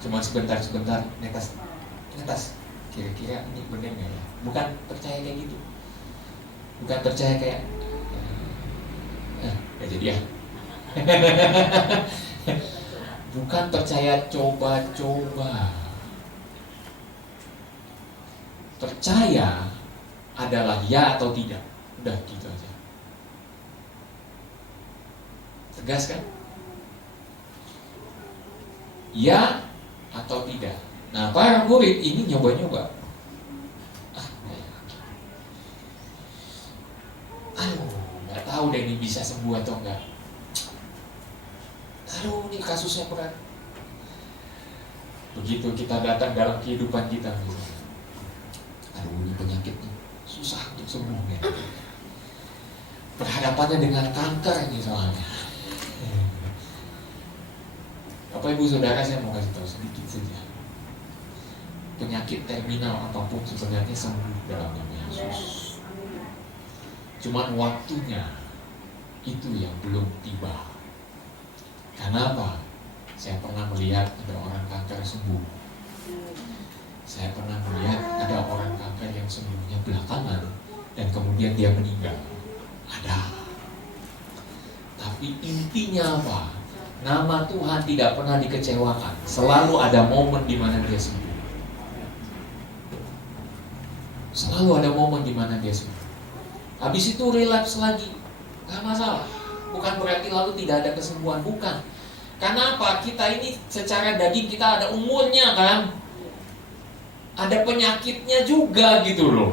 cuma sebentar netas. Kira-kira ini benar nggak ya? Bukan percaya kayak gitu. Bukan percaya kayak nggak jadi ya. Bukan percaya coba-coba. Percaya adalah ya atau tidak. Udah gitu aja. Tegas kan? Ya atau tidak. Nah, para murid ini nyoba-nyoba. Nggak tahu deh ini bisa sembuh atau enggak. Aduh, ini kasusnya berat. Begitu kita datang dalam kehidupan kita, aduh ini penyakitnya susah untuk sembuh ya. Berhadapannya dengan kanker ini soalnya. Bapak Ibu Saudara, saya mau kasih tahu sedikit saja. Penyakit terminal apapun sebenarnya sembuh dalam nama Yesus. Cuman waktunya itu yang belum tiba. Kenapa? Saya pernah melihat ada orang kanker sembuh. Saya pernah melihat ada orang kanker yang sembuhnya belakangan dan kemudian dia meninggal. Ada. Tapi intinya apa? Nama Tuhan tidak pernah dikecewakan. Selalu ada momen di mana dia sembuh. Selalu ada momen di mana dia sembuh. Habis itu relapse lagi, nggak masalah. Bukan berarti lalu tidak ada kesembuhan, bukan. Karena apa? Kita ini secara daging kita ada umurnya kan, ada penyakitnya juga gitu loh.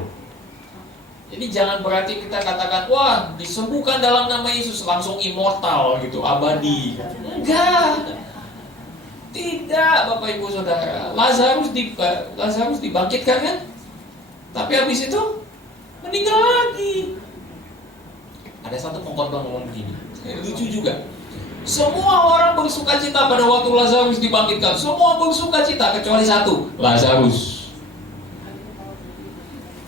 Jadi jangan berarti kita katakan, wah disembuhkan dalam nama Yesus langsung immortal gitu, abadi. Enggak, tidak Bapak Ibu Saudara. Lazarus dibangkitkan kan, tapi habis itu meninggal lagi. Ada satu pengkhotbah ngomong begini, lucu juga. Semua orang bersuka cita pada waktu Lazarus dibangkitkan. Semua bersuka cita kecuali satu, Lazarus.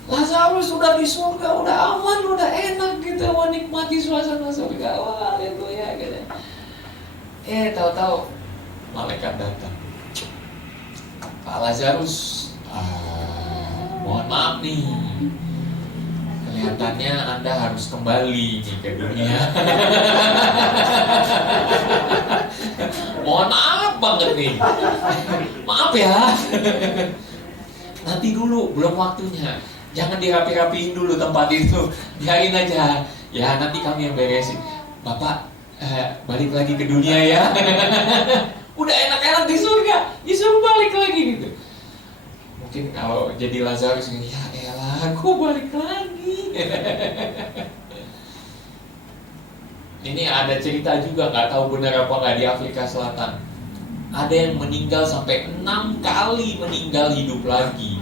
Lazarus sudah di surga, udah aman, udah enak gitu, menikmati suasana surga. Wah, itu ya gitu. Tahu-tahu malaikat datang. Pak Lazarus, mohon maaf nih, kelihatannya Anda harus kembali nih ke dunia. Mohon maaf banget nih. Maaf ya. Nanti dulu, belum waktunya. Jangan dirapi-rapiin dulu tempat itu. Biarin aja. Ya nanti kami yang beresin. Bapak balik lagi ke dunia ya. Udah enak-enak di surga, disuruh balik lagi gitu. Mungkin kalau jadi Lazarus, ya elah, aku balik lagi. Ini ada cerita juga, nggak tahu benar apa nggak, di Afrika Selatan. Ada yang meninggal sampai 6 kali meninggal hidup lagi.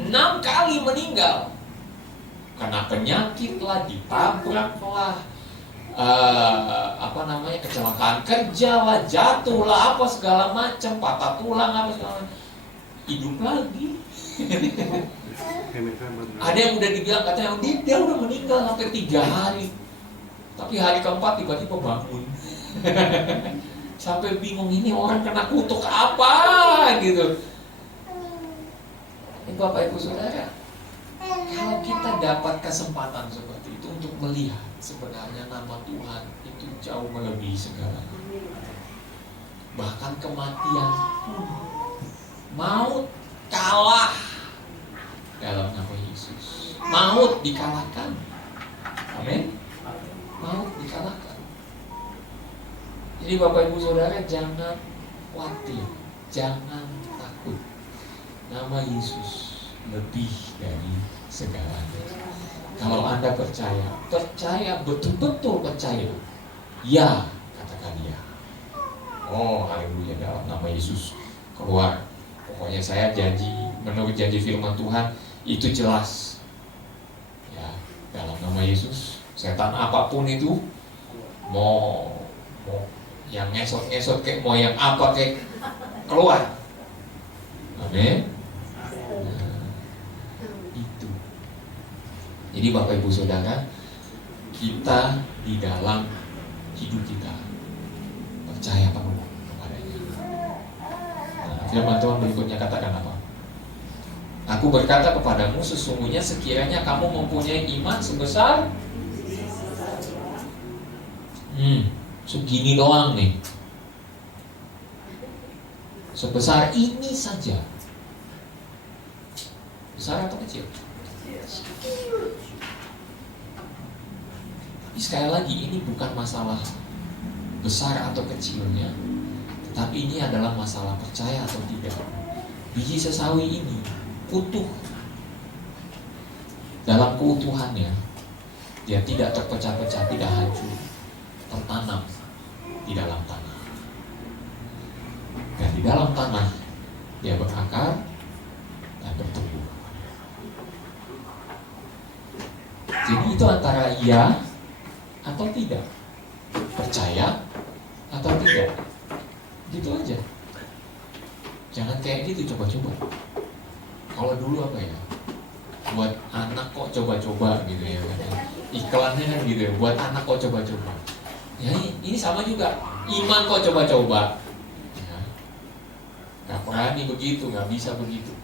6 kali meninggal. Kena penyakit lah, ditabrak lah, kecelakaan kerja lah, jatuh lah, apa segala macam, patah tulang apa segala macam. Hidup lagi. Ada yang udah dibilang katanya dia udah meninggal sampai 3 hari. Tapi hari keempat tiba-tiba bangun. Sampai bingung, ini orang kena kutuk apa gitu. Ini Bapak Ibu Saudara, kalau kita dapat kesempatan seperti itu untuk melihat sebenarnya nama Tuhan itu jauh melebihi segalanya. Bahkan kematian, maut kalah dalam nama Yesus. Maut dikalahkan. Amin. Maut dikalahkan. Jadi Bapak Ibu Saudara, jangan khawatir, jangan takut. Nama Yesus lebih dari segalanya. Kalau Anda percaya betul-betul percaya, ya, katakan ya. Oh, haleluya, dalam nama Yesus keluar. Pokoknya saya janji, menurut janji firman Tuhan itu jelas. Ya, dalam nama Yesus, setan apapun itu, mau yang ngesot-ngesot kayak, mau yang apa kayak, keluar. Amin. Itu. Jadi Bapak Ibu Saudara, kita di dalam hidup kita percaya penuh kepadanya. Firman Tuhan berikutnya katakan apa? Aku berkata kepadamu, sesungguhnya sekiranya kamu mempunyai iman sebesar segini doang nih, sebesar ini saja. Besar atau kecil? Tapi sekali lagi, ini bukan masalah besar atau kecilnya, tetapi ini adalah masalah percaya atau tidak. Biji sesawi ini utuh dalam keutuhannya, dia tidak terpecah-pecah, tidak hancur, tertanam di dalam tanah. Dan di dalam tanah dia berakar dan bertumbuh. Jadi itu antara iya atau tidak, percaya atau tidak, gitu aja. Jangan kayak gitu, coba-coba. Kalau dulu apa ya, buat anak kok coba-coba gitu ya kan, iklannya kan gitu ya, buat anak kok coba-coba. Ya ini sama juga, iman kok coba-coba. Ya. Gak berani begitu, gak bisa begitu.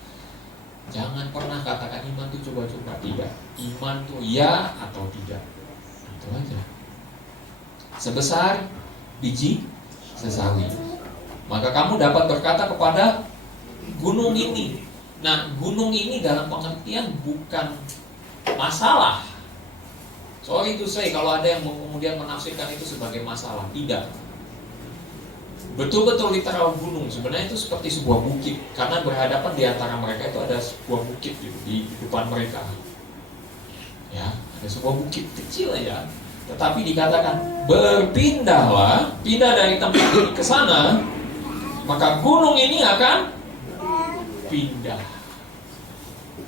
Jangan pernah katakan iman tuh coba-coba, tidak. Iman tuh ya atau tidak, itu aja. Sebesar biji sesawi, maka kamu dapat berkata kepada gunung ini. Nah, gunung ini dalam pengertian bukan masalah. Sorry to say, kalau ada yang kemudian menafsirkan itu sebagai masalah, tidak. Betul-betul literal gunung, sebenarnya itu seperti sebuah bukit, karena berhadapan di antara mereka itu ada sebuah bukit gitu, di depan mereka. Ya, ada sebuah bukit kecil aja, tetapi dikatakan berpindahlah, pindah dari tempat ini ke sana, maka gunung ini akan pindah,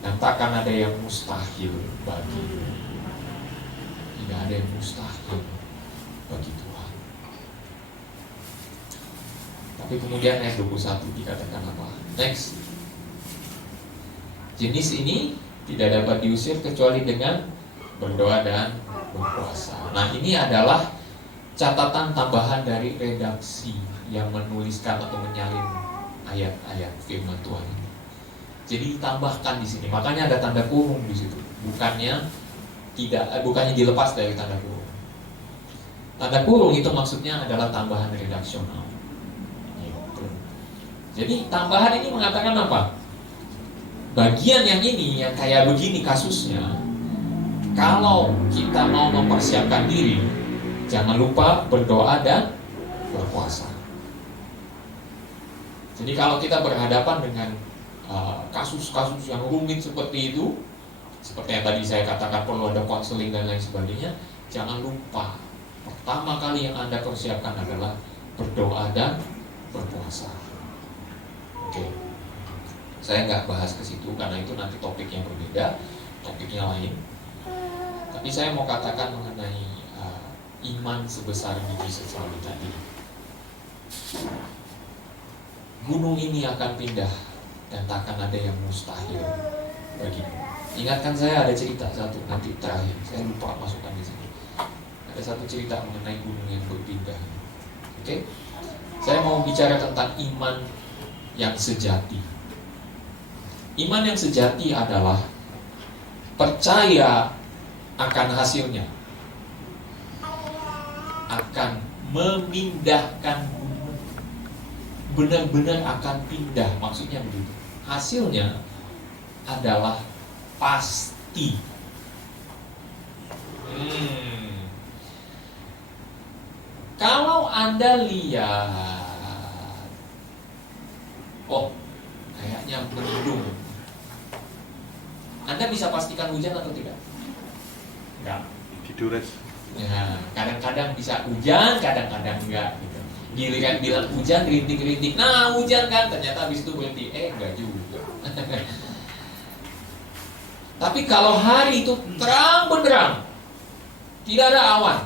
dan takkan ada yang mustahil bagi. Tidak ada yang mustahil bagi Tuhan. Tapi kemudian ayat 21 dikatakan apa? Next. Jenis ini tidak dapat diusir kecuali dengan berdoa dan berpuasa. Nah, ini adalah catatan tambahan dari redaksi yang menuliskan atau menyalin ayat-ayat firman Tuhan ini. Jadi ditambahkan di sini. Makanya ada tanda kurung di situ. Bukannya dilepas dari tanda kurung. Tanda kurung itu maksudnya adalah tambahan redaksional. Jadi tambahan ini mengatakan apa? Bagian yang ini, yang kayak begini kasusnya, kalau kita mau mempersiapkan diri, jangan lupa berdoa dan berpuasa. Jadi kalau kita berhadapan dengan kasus-kasus yang rumit seperti itu, seperti yang tadi saya katakan perlu ada konseling dan lain sebagainya, jangan lupa pertama kali yang Anda persiapkan adalah berdoa dan berpuasa. Oke, saya nggak bahas ke situ karena itu nanti topiknya berbeda, topiknya lain. Tapi saya mau katakan mengenai iman sebesar biji sesawi tadi. Gunung ini akan pindah dan takkan ada yang mustahil bagimu. Ingatkan saya ada cerita satu nanti terakhir, saya lupa masukkan di sini. Ada satu cerita mengenai gunung yang berpindah. Oke, saya mau bicara tentang iman yang sejati. Iman yang sejati adalah percaya akan hasilnya, akan memindahkan gunung, benar-benar akan pindah. Maksudnya begitu. Hasilnya adalah pasti. Kalau Anda lihat, oh, kayaknya mendung, Anda bisa pastikan hujan atau tidak? Enggak. Tidures. Ya, kadang-kadang bisa hujan, kadang-kadang enggak gitu. Giliran bilang hujan, rintik-rintik. Nah, hujan kan, ternyata habis itu berhenti. Enggak juga. Tapi kalau hari itu terang benderang, tidak ada awan,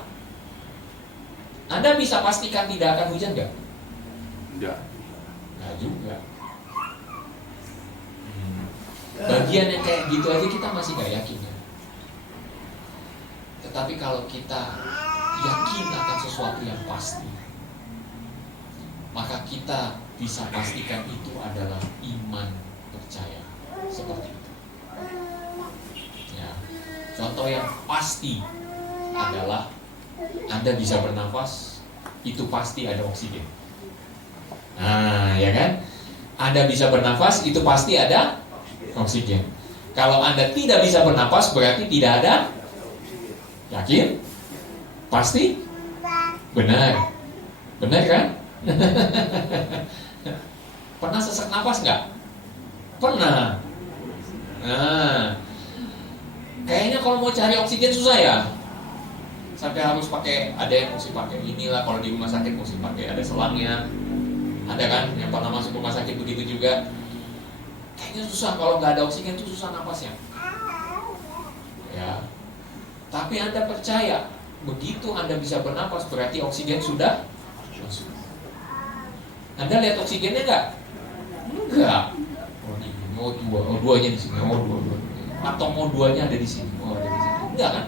Anda bisa pastikan tidak akan hujan enggak? Enggak. Enggak juga. Bagian yang kayak gitu aja kita masih gak yakin ya. Tetapi kalau kita yakin akan sesuatu yang pasti, maka kita bisa pastikan itu adalah iman percaya. Seperti itu ya. Contoh yang pasti adalah Anda bisa bernafas, itu pasti ada oksigen. Nah, ya kan? Anda bisa bernafas, itu pasti ada oksigen. Kalau Anda tidak bisa bernafas, berarti tidak ada. Yakin? Pasti? Benar. Benar kan? Pernah sesak nafas nggak? Pernah. Nah, kayaknya kalau mau cari oksigen susah ya. Sampai harus pakai, ada yang mesti pakai inilah, kalau di rumah sakit mesti pakai, ada selangnya. Ada kan yang pernah masuk rumah sakit begitu juga. Kayaknya susah kalau nggak ada oksigen tuh susah napasnya. Ya. Tapi Anda percaya, begitu Anda bisa bernapas berarti oksigen sudah masuk. Anda lihat oksigennya nggak? Enggak. Oh ini O2, O2-nya di sini, O2. Atau O2-nya ada di sini. Oh, ada di sini. Enggak kan?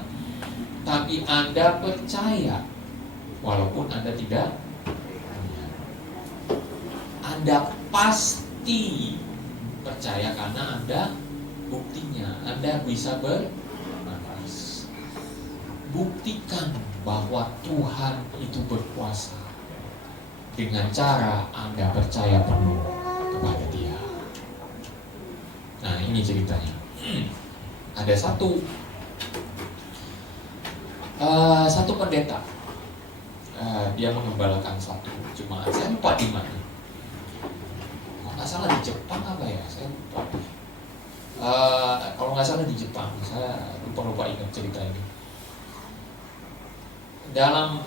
Tapi Anda percaya walaupun Anda tidak. Anda pasti percaya karena Anda buktinya Anda bisa bernafas. Buktikan bahwa Tuhan itu berkuasa dengan cara Anda percaya penuh kepada Dia. Nah, ini ceritanya. Ada satu pendeta, dia mengembalakan satu jemaat. Saya lupa di mana. Nggak salah di Jepang apa ya? Saya lupa. Kalau nggak salah di Jepang, saya lupa ingat cerita ini. Dalam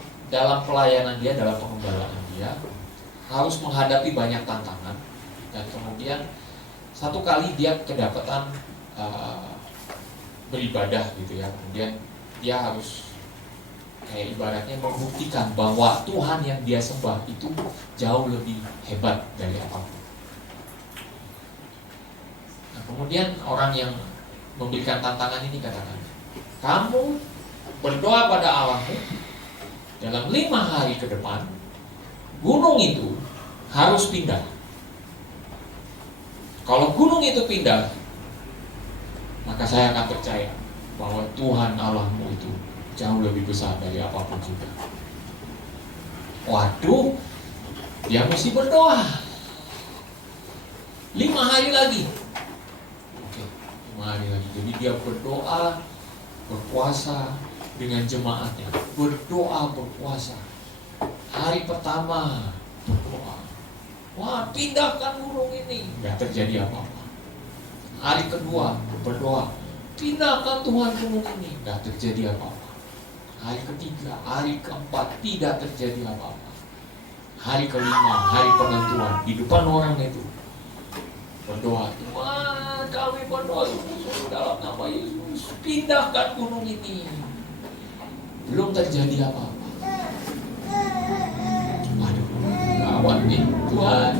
pelayanan dia, dalam pengembalaan dia, harus menghadapi banyak tantangan, dan kemudian satu kali dia kedapatan beribadah gitu ya. Kemudian dia harus kayak ibaratnya membuktikan bahwa Tuhan yang dia sembah itu jauh lebih hebat dari apapun. Nah, kemudian orang yang memberikan tantangan ini katakan, kamu berdoa pada Allahmu dalam 5 hari ke depan, gunung itu harus pindah. Kalau gunung itu pindah, maka saya akan percaya bahwa Tuhan Allahmu itu jauh lebih besar dari apapun juga. Waduh, dia mesti berdoa 5 hari lagi. Oke, 5 hari lagi. Jadi dia berdoa, berpuasa dengan jemaatnya. Berdoa, berpuasa. Hari pertama berdoa, wah, pindahkan gunung ini. Nggak terjadi apa-apa. Hari kedua berdoa, pindahkan Tuhan gunung ini. Nggak terjadi apa-apa. Hari ketiga, hari keempat, tidak terjadi apa-apa. Hari kelima, hari penentuan, di depan orang itu berdoa, Tuhan, kami berdoa dalam nama Yesus, pindahkan gunung ini. Belum terjadi apa-apa. Aduh, gawat nih, Tuhan,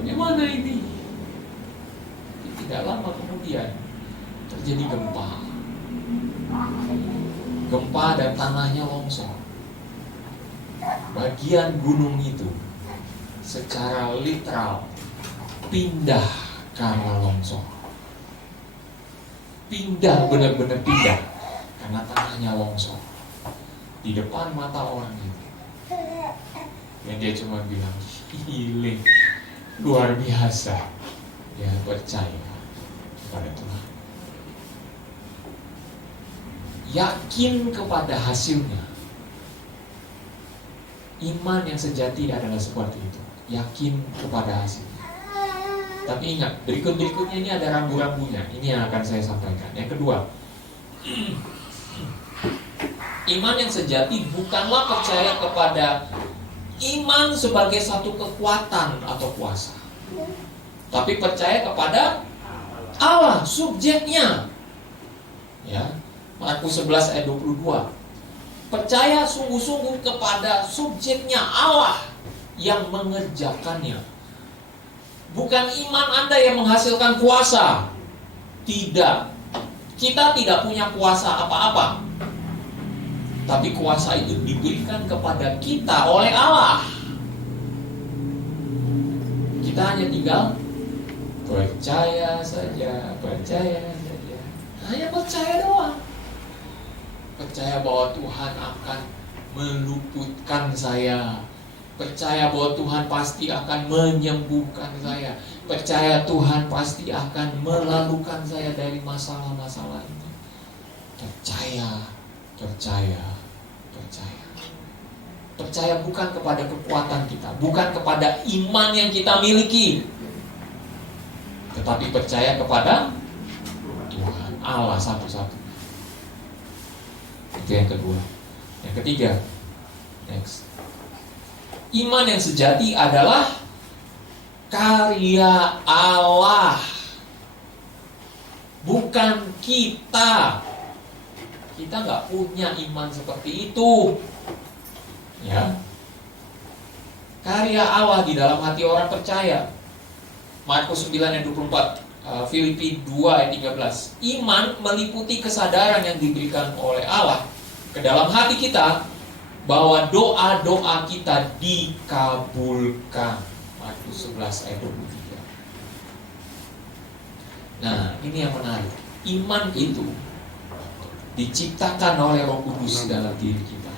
bagaimana ini? Tidak lama kemudian terjadi gempa. Gempa dan tanahnya longsor. Bagian gunung itu secara literal pindah karena longsor. Pindah, benar-benar pindah karena tanahnya longsor di depan mata orang itu. Dan dia cuma bilang, healing luar biasa. Dia percaya kepada Tuhan, yakin kepada hasilnya. Iman yang sejati adalah seperti itu, yakin kepada hasilnya. Tapi ingat, berikut-berikutnya ini ada rambu-rambunya. Ini yang akan saya sampaikan. Yang kedua, iman yang sejati bukanlah percaya kepada iman sebagai satu kekuatan atau kuasa, tapi percaya kepada Allah, subjeknya. Ya, Markus 11 ayat 22. Percaya sungguh-sungguh kepada subjeknya, Allah yang mengerjakannya. Bukan iman Anda yang menghasilkan kuasa. Tidak. Kita tidak punya kuasa apa-apa. Tapi kuasa itu diberikan kepada kita oleh Allah. Kita hanya tinggal percaya saja, percaya saja. Hanya percaya doang. Percaya bahwa Tuhan akan meluputkan saya. Percaya bahwa Tuhan pasti akan menyembuhkan saya. Percaya Tuhan pasti akan melalukan saya dari masalah-masalah ini. Percaya, percaya, percaya. Percaya bukan kepada kekuatan kita, bukan kepada iman yang kita miliki, tetapi percaya kepada Tuhan Allah satu-satu. Itu yang kedua. Yang ketiga, next. Iman yang sejati adalah karya Allah, bukan kita. Kita nggak punya iman seperti itu, ya. Karya Allah di dalam hati orang percaya. Markus 9 ayat 24, Filipi 2 ayat 13. Iman meliputi kesadaran yang diberikan oleh Allah ke dalam hati kita bahwa doa-doa kita dikabulkan. Markus 11 ayat 23. Nah, ini yang menarik. Iman itu diciptakan oleh Roh Kudus dalam diri kita.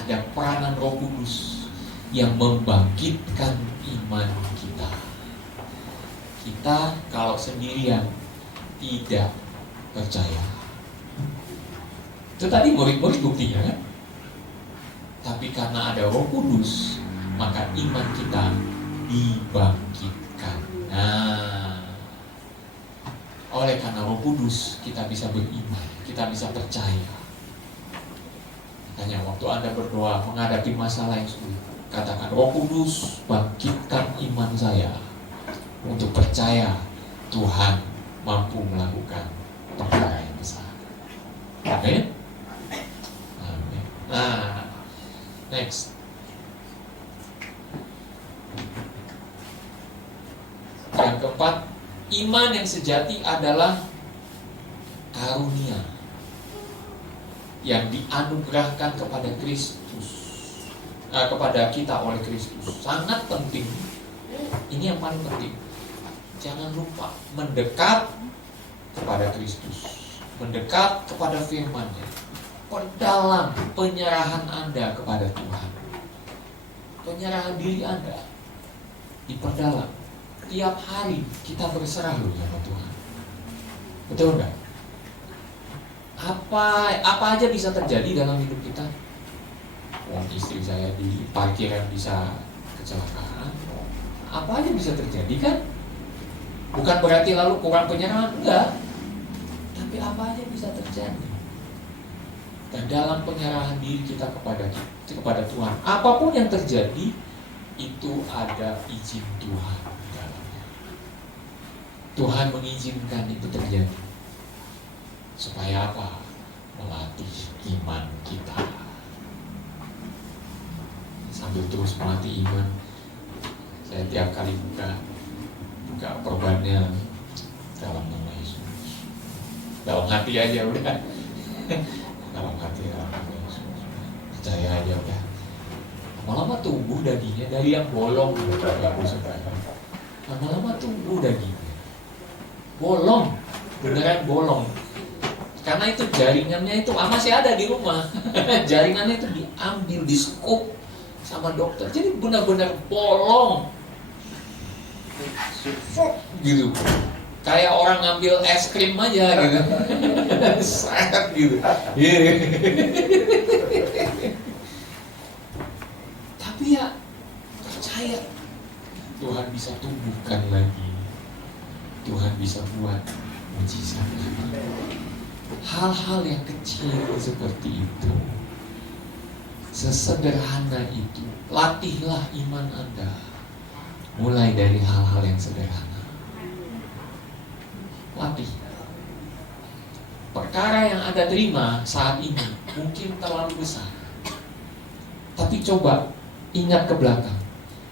Ada peranan Roh Kudus yang membangkitkan iman kita. Kita kalau sendirian tidak percaya. Itu tadi murid-murid buktinya kan? Tapi karena ada Roh Kudus, maka iman kita dibangkitkan. Nah, oleh karena Roh Kudus kita bisa beriman, kita bisa percaya. Makanya waktu Anda berdoa menghadapi masalah yang sulit, katakan, Roh Kudus bangkitkan iman saya untuk percaya Tuhan mampu melakukan perkara yang besar. Amin. Amin. Nah, next. Yang keempat, iman yang sejati adalah karunia yang dianugerahkan kepada Kristus, kepada kita oleh Kristus. Sangat penting. Ini yang paling penting. Jangan lupa mendekat kepada Kristus, mendekat kepada firman-Nya. Perdalam penyerahan Anda kepada Tuhan. Penyerahan diri Anda diperdalam. Tiap hari kita berserah loh sama Tuhan. Betul nggak? Apa aja bisa terjadi dalam hidup kita. Istri saya di parkiran bisa kecelakaan. Apa aja bisa terjadi kan? Bukan berarti lalu kurang penyerahan, enggak. Tapi apa aja bisa terjadi. Dan dalam penyerahan diri kita kepada Tuhan, apapun yang terjadi itu ada izin Tuhan di dalamnya. Tuhan mengizinkan itu terjadi. Supaya apa? Melatih iman kita. Sambil terus melatih iman, saya tiap kali buka perbannya dalam nama Yesus. Dalam hati aja udah. Dalam hati, dalam nama Yesus. Percaya aja udah. Lama-lama tumbuh dagingnya dari yang bolong. Lama-lama tumbuh dagingnya. Bolong, beneran bolong. Karena itu jaringannya itu masih ada di rumah. Jaringannya itu diambil, di-scoop sama dokter. Jadi benar-benar bolong. Gitu. Kayak orang ngambil es krim aja gitu. Sangat gitu. Tapi ya percaya Tuhan bisa tumbuhkan lagi. Tuhan bisa buat mujizat lagi. Hal-hal yang kecil seperti itu, sesederhana itu, latihlah iman Anda. Mulai dari hal-hal yang sederhana. Latih. Perkara yang Anda terima saat ini mungkin terlalu besar. Tapi coba ingat ke belakang.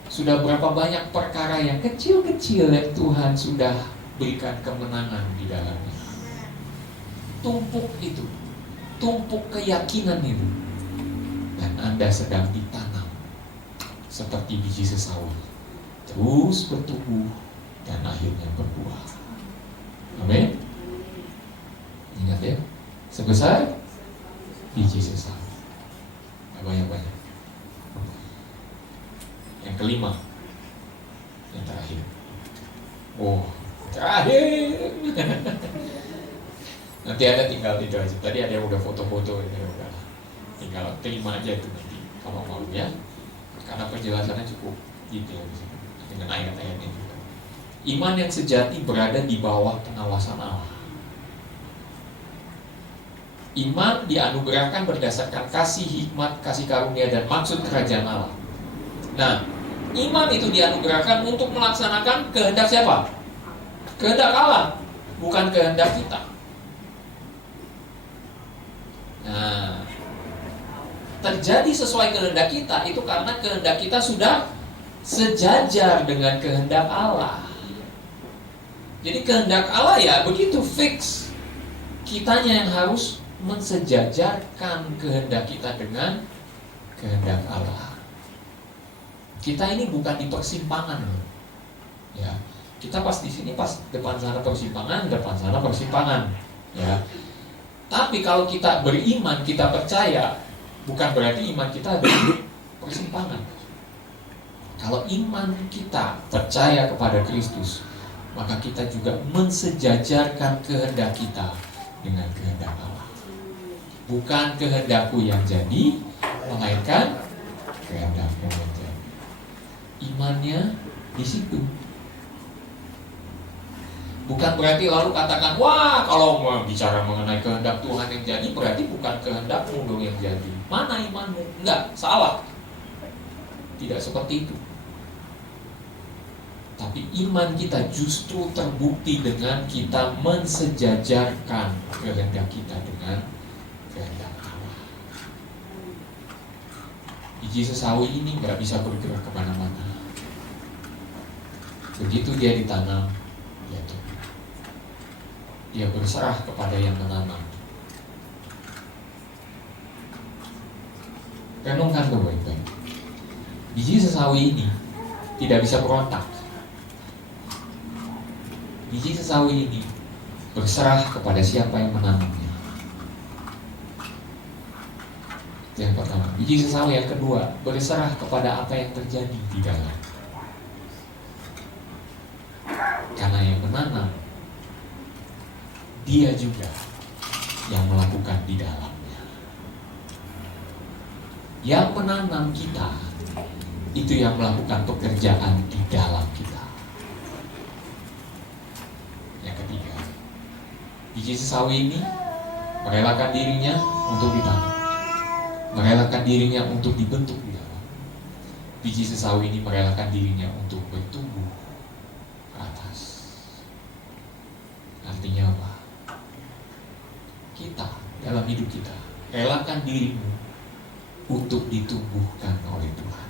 Sudah berapa banyak perkara yang kecil-kecil yang Tuhan sudah berikan kemenangan di dalamnya. Tumpuk itu, tumpuk keyakinan itu, dan Anda sedang ditanam seperti biji sesawi, terus bertumbuh dan akhirnya berbuah. Amin. Ingat ya, sebesar biji sesawi, gak banyak-banyak. Yang kelima, yang terakhir. Terakhir. Nanti Anda tinggal itu aja. Tadi ada yang udah foto-foto, ini udah. Tinggal terima aja itu nanti kalau mau ya. Karena penjelasannya cukup detail dengan ayat-ayatnya juga. Iman yang sejati berada di bawah pengawasan Allah. Iman dianugerahkan berdasarkan kasih, hikmat, kasih karunia, dan maksud kerajaan Allah. Nah, iman itu dianugerahkan untuk melaksanakan kehendak siapa? Kehendak Allah, bukan kehendak kita. Nah, terjadi sesuai kehendak kita itu karena kehendak kita sudah sejajar dengan kehendak Allah. Jadi kehendak Allah ya begitu fix. Kitanya yang harus mensejajarkan kehendak kita dengan kehendak Allah. Kita ini bukan di persimpangan loh. Ya, kita pas di sini pas depan sana persimpangan, depan sana persimpangan. Ya. Tapi kalau kita beriman, kita percaya, bukan berarti iman kita ada di persimpangan. Kalau iman kita percaya kepada Kristus, maka kita juga mensejajarkan kehendak kita dengan kehendak Allah. Bukan kehendakku yang jadi, melainkan kehendakmu yang jadi. Imannya di situ. Bukan berarti lalu katakan, wah kalau mau bicara mengenai kehendak Tuhan yang jadi, berarti bukan kehendakmu dong yang jadi. Mana imanmu? Enggak, salah. Tidak seperti itu. Tapi iman kita justru terbukti dengan kita mensejajarkan kehendak kita dengan kehendak Allah. Biji sesawi ini nggak bisa bergerak kemana-mana. Begitu dia ditanam, dia tumbuh. Dia berserah kepada yang menanam. Renungkan ke baik-baik. Biji sesawi ini tidak bisa berontak. Biji sesawi ini berserah kepada siapa yang menanamnya. Itu yang pertama. Biji sesawi yang kedua berserah kepada apa yang terjadi di dalam. Karena yang menanam, dia juga yang melakukan di dalamnya. Yang menanam kita, itu yang melakukan pekerjaan di dalam kita. Yang ketiga, biji sesawi ini merelakan dirinya untuk ditanam, merelakan dirinya untuk dibentuk di dalam. Biji sesawi ini merelakan dirinya untuk bertumbuh ke atas. Artinya apa? Kita dalam hidup kita relakan dirimu untuk ditumbuhkan oleh Tuhan.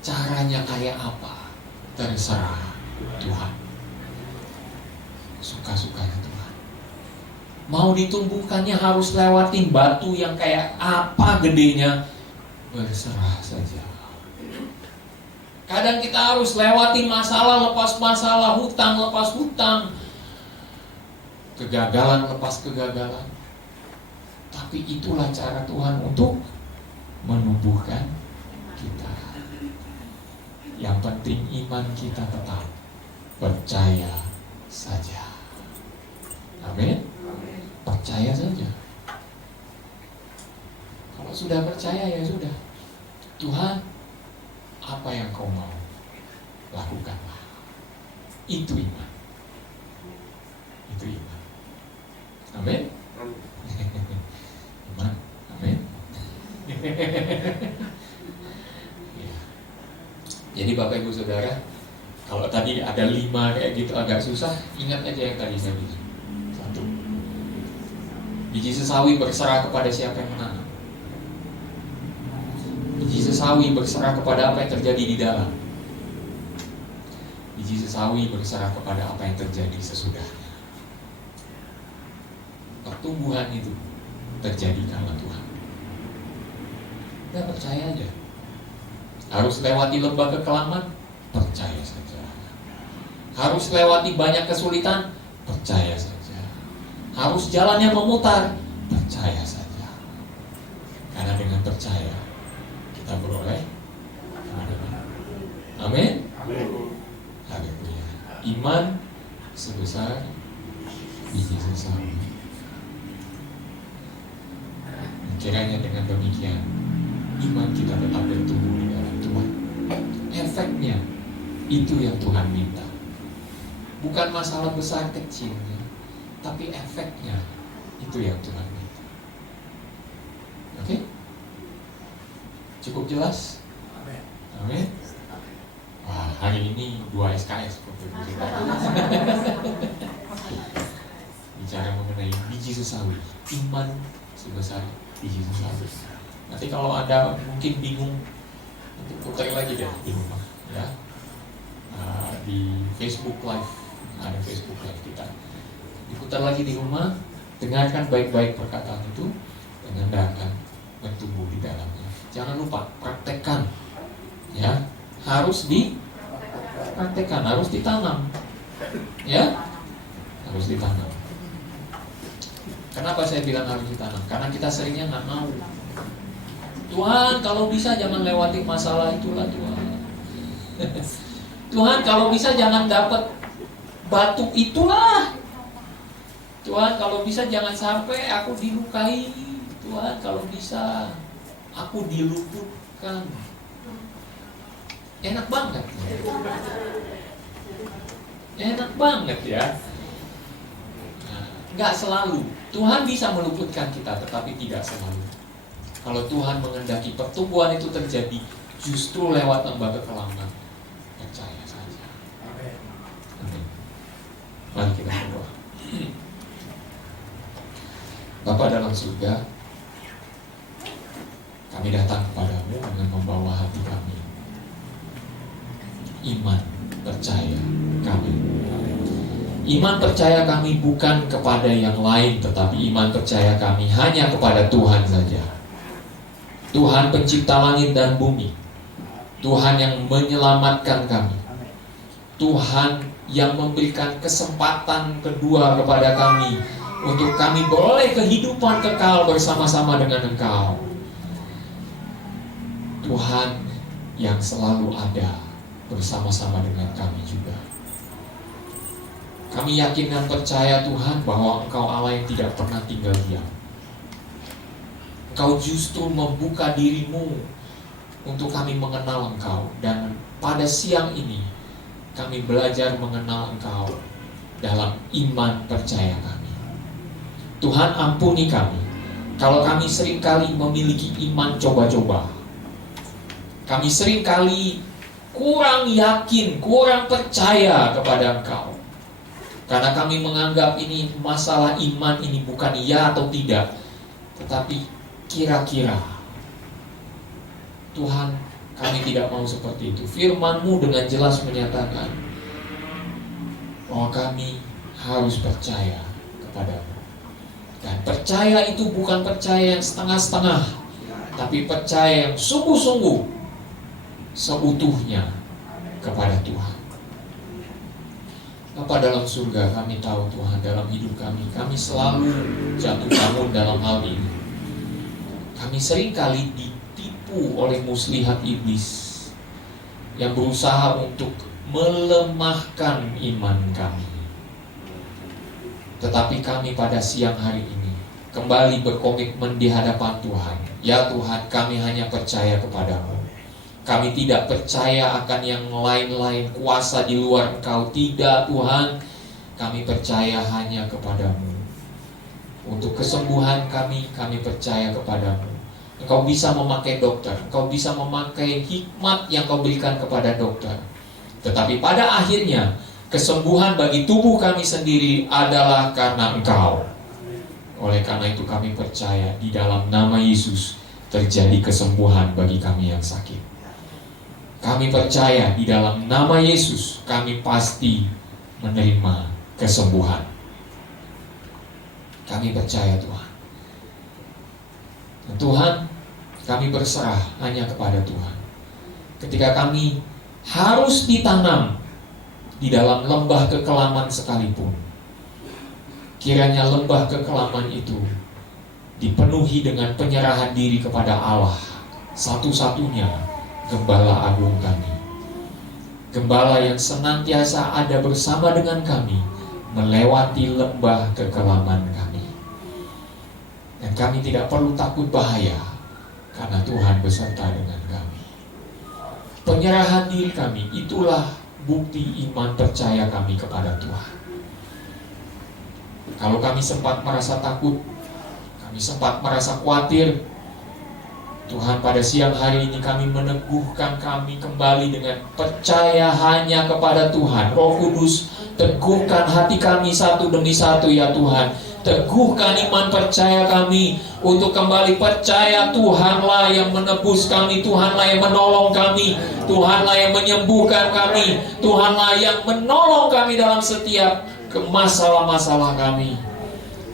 Caranya kayak apa? Terserah Tuhan. Suka-sukanya Tuhan. Mau ditumbuhkannya harus lewatin batu yang kayak apa gedenya, berserah saja. Kadang kita harus lewatin masalah lepas masalah, hutang lepas hutang, kegagalan lepas kegagalan. Tapi itulah cara Tuhan untuk menumbuhkan kita. Yang penting iman kita tetap percaya saja. Amin. Percaya saja. Kalau sudah percaya ya sudah. Tuhan, apa yang kau mau lakukanlah. Itu iman. Itu iman. Amin. Iman. Amin. Ya. Jadi Bapak Ibu Saudara, kalau tadi ada 5 kayak gitu agak susah, ingat aja yang tadi saya bilang. 1. Biji sesawi berserah kepada siapa yang menanam. Biji sesawi berserah kepada apa yang terjadi di dalam. Biji sesawi berserah kepada apa yang terjadi sesudahnya. Pertumbuhan itu terjadi karena Tuhan. Udah percaya aja. Harus lewati lembah kekelaman, percaya saja. Harus lewati banyak kesulitan, percaya saja. Harus jalannya memutar, percaya saja. Karena dengan percaya kita beroleh kemenangan. Amin. Haleluya. Iman sebesar biji sesawi. Kiranya dengan demikian iman kita tetap bertumbuh di dalam Tuhan. Efeknya itu yang Tuhan minta. Bukan masalah besar kecilnya, tapi efeknya itu yang Tuhan minta. Cukup jelas? Amin. Wah, hari ini 2 SKS kita bicara mengenai biji sesawi, iman sebesar biji sesawi. Nanti kalau ada mungkin bingung, nanti putar lagi deh di rumah, ya. Di Facebook Live, ada Facebook Live kita. Diputar lagi di rumah, dengarkan baik-baik perkataan itu, dan Anda akan bertumbuh di dalamnya. Jangan lupa praktekkan, ya. Harus dipraktekkan, harus ditanam, ya, harus ditanam. Kenapa saya bilang harus ditanam? Karena kita seringnya nggak mau. Tuhan, kalau bisa jangan lewati masalah itulah Tuhan. Tuhan, kalau bisa jangan dapat batu itulah. Tuhan, kalau bisa jangan sampai aku dilukai. Tuhan, kalau bisa aku diluputkan. Enak banget. Enak banget ya. Nah, nggak selalu. Tuhan bisa meluputkan kita, tetapi tidak selalu. Kalau Tuhan mengendaki pertumbuhan itu terjadi justru lewat lembah kekelaman, percaya saja. Amin. Mari kita berdoa. Bapa dalam surga, kami datang kepadamu dengan membawa hati kami. Iman percaya kami. Iman percaya kami bukan kepada yang lain, tetapi iman percaya kami hanya kepada Tuhan saja. Tuhan pencipta langit dan bumi. Tuhan yang menyelamatkan kami. Tuhan yang memberikan kesempatan kedua kepada kami untuk kami beroleh kehidupan kekal bersama-sama dengan Engkau. Tuhan yang selalu ada bersama-sama dengan kami juga. Kami yakin dan percaya Tuhan bahwa Engkau Allah yang tidak pernah tinggal diam. Engkau justru membuka dirimu untuk kami mengenal Engkau. Dan pada siang ini kami belajar mengenal Engkau dalam iman percaya kami. Tuhan, ampuni kami kalau kami seringkali memiliki iman coba-coba. Kami seringkali kurang yakin, kurang percaya kepada Engkau. Karena kami menganggap ini masalah iman ini bukan iya atau tidak, tetapi kira-kira. Tuhan, kami tidak mau seperti itu. Firman-Mu dengan jelas menyatakan bahwa kami harus percaya kepada-Mu. Dan percaya itu bukan percaya yang setengah-setengah, tapi percaya yang sungguh-sungguh, seutuhnya kepada Tuhan. Bapa dalam surga, kami tahu Tuhan dalam hidup kami selalu jatuh bangun dalam hal ini. Kami seringkali ditipu oleh muslihat iblis yang berusaha untuk melemahkan iman kami. Tetapi kami pada siang hari ini kembali berkomitmen di hadapan Tuhan. Ya Tuhan, kami hanya percaya kepadamu. Kami tidak percaya akan yang lain-lain, kuasa di luar Engkau. Tidak Tuhan, kami percaya hanya kepadamu. Untuk kesembuhan kami percaya kepadamu. Engkau bisa memakai dokter, Engkau bisa memakai hikmat yang Kau berikan kepada dokter. Tetapi pada akhirnya, kesembuhan bagi tubuh kami sendiri adalah karena Engkau. Oleh karena itu kami percaya di dalam nama Yesus terjadi kesembuhan bagi kami yang sakit. Kami percaya di dalam nama Yesus kami pasti menerima kesembuhan. Kami percaya Tuhan. Dan Tuhan, kami berserah hanya kepada Tuhan. Ketika kami harus ditanam di dalam lembah kekelaman sekalipun, kiranya lembah kekelaman itu dipenuhi dengan penyerahan diri kepada Allah, satu-satunya Gembala agung kami. Gembala yang senantiasa ada bersama dengan kami melewati lembah kekelaman kami. Dan kami tidak perlu takut bahaya karena Tuhan beserta dengan kami. Penyerahan diri kami itulah bukti iman percaya kami kepada Tuhan. Kalau kami sempat merasa takut, kami sempat merasa khawatir, Tuhan, pada siang hari ini kami meneguhkan kami kembali dengan percaya hanya kepada Tuhan. Roh Kudus, teguhkan hati kami satu demi satu ya Tuhan. Teguhkan iman percaya kami untuk kembali percaya Tuhanlah yang menebus kami, Tuhanlah yang menolong kami, Tuhanlah yang menyembuhkan kami, Tuhanlah yang menolong kami dalam setiap masalah-masalah kami.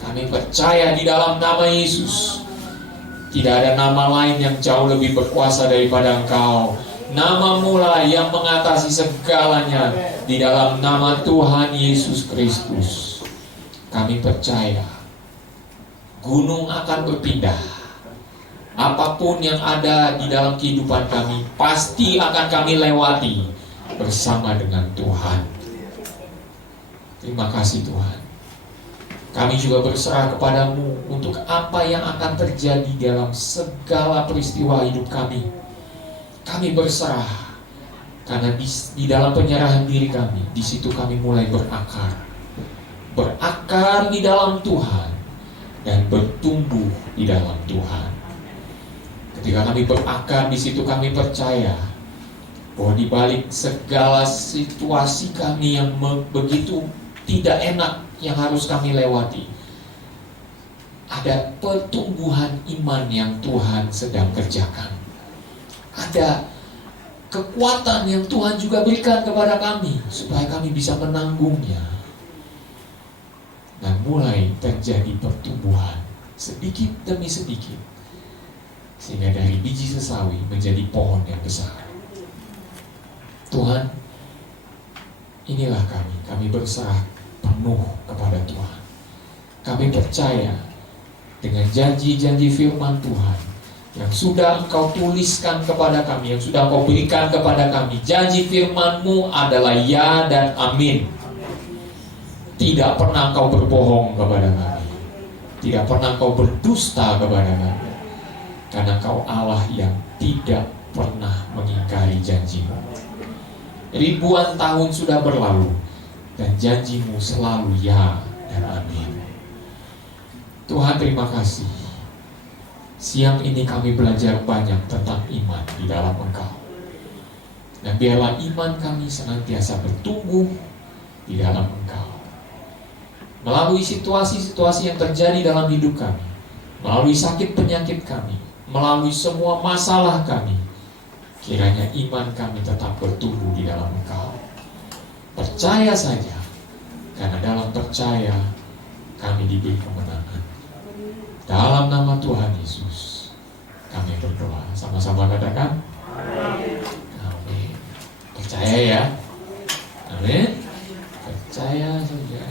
Kami percaya di dalam nama Yesus. Tidak ada nama lain yang jauh lebih berkuasa daripada Engkau. Nama-Mu lah yang mengatasi segalanya. Di dalam nama Tuhan Yesus Kristus, kami percaya gunung akan berpindah. Apapun yang ada di dalam kehidupan kami pasti akan kami lewati bersama dengan Tuhan. Terima kasih Tuhan. Kami juga berserah kepadamu untuk apa yang akan terjadi dalam segala peristiwa hidup kami. Kami berserah karena di dalam penyerahan diri kami, di situ kami mulai berakar. Berakar di dalam Tuhan dan bertumbuh di dalam Tuhan. Ketika kami berakar di situ, kami percaya bahwa di balik segala situasi kami yang begitu tidak enak yang harus kami lewati, ada pertumbuhan iman yang Tuhan sedang kerjakan. Ada kekuatan yang Tuhan juga berikan kepada kami supaya kami bisa menanggungnya. Dan mulai terjadi pertumbuhan sedikit demi sedikit, sehingga dari biji sesawi menjadi pohon yang besar. Tuhan, inilah kami berserah penuh kepada Tuhan. Kami percaya dengan janji-janji firman Tuhan yang sudah Engkau tuliskan kepada kami, yang sudah Engkau berikan kepada kami. Janji firman-Mu adalah ya dan amin. Tidak pernah Engkau berbohong kepada kami, tidak pernah Engkau berdusta kepada kami, karena Engkau Allah yang tidak pernah mengingkari janji-Mu. Ribuan tahun sudah berlalu dan janji-Mu selalu ya dan amin. Tuhan, terima kasih. Siang ini kami belajar banyak tentang iman di dalam Engkau. Dan biarlah iman kami senantiasa bertumbuh di dalam Engkau. Melalui situasi-situasi yang terjadi dalam hidup kami, melalui sakit penyakit kami, melalui semua masalah kami, kiranya iman kami tetap bertumbuh di dalam Engkau. Percaya saja, karena dalam percaya kami diberi kemenangan. Dalam nama Tuhan Yesus kami berdoa. Sama-sama katakan amin. Percaya ya. Amin. Percaya saja.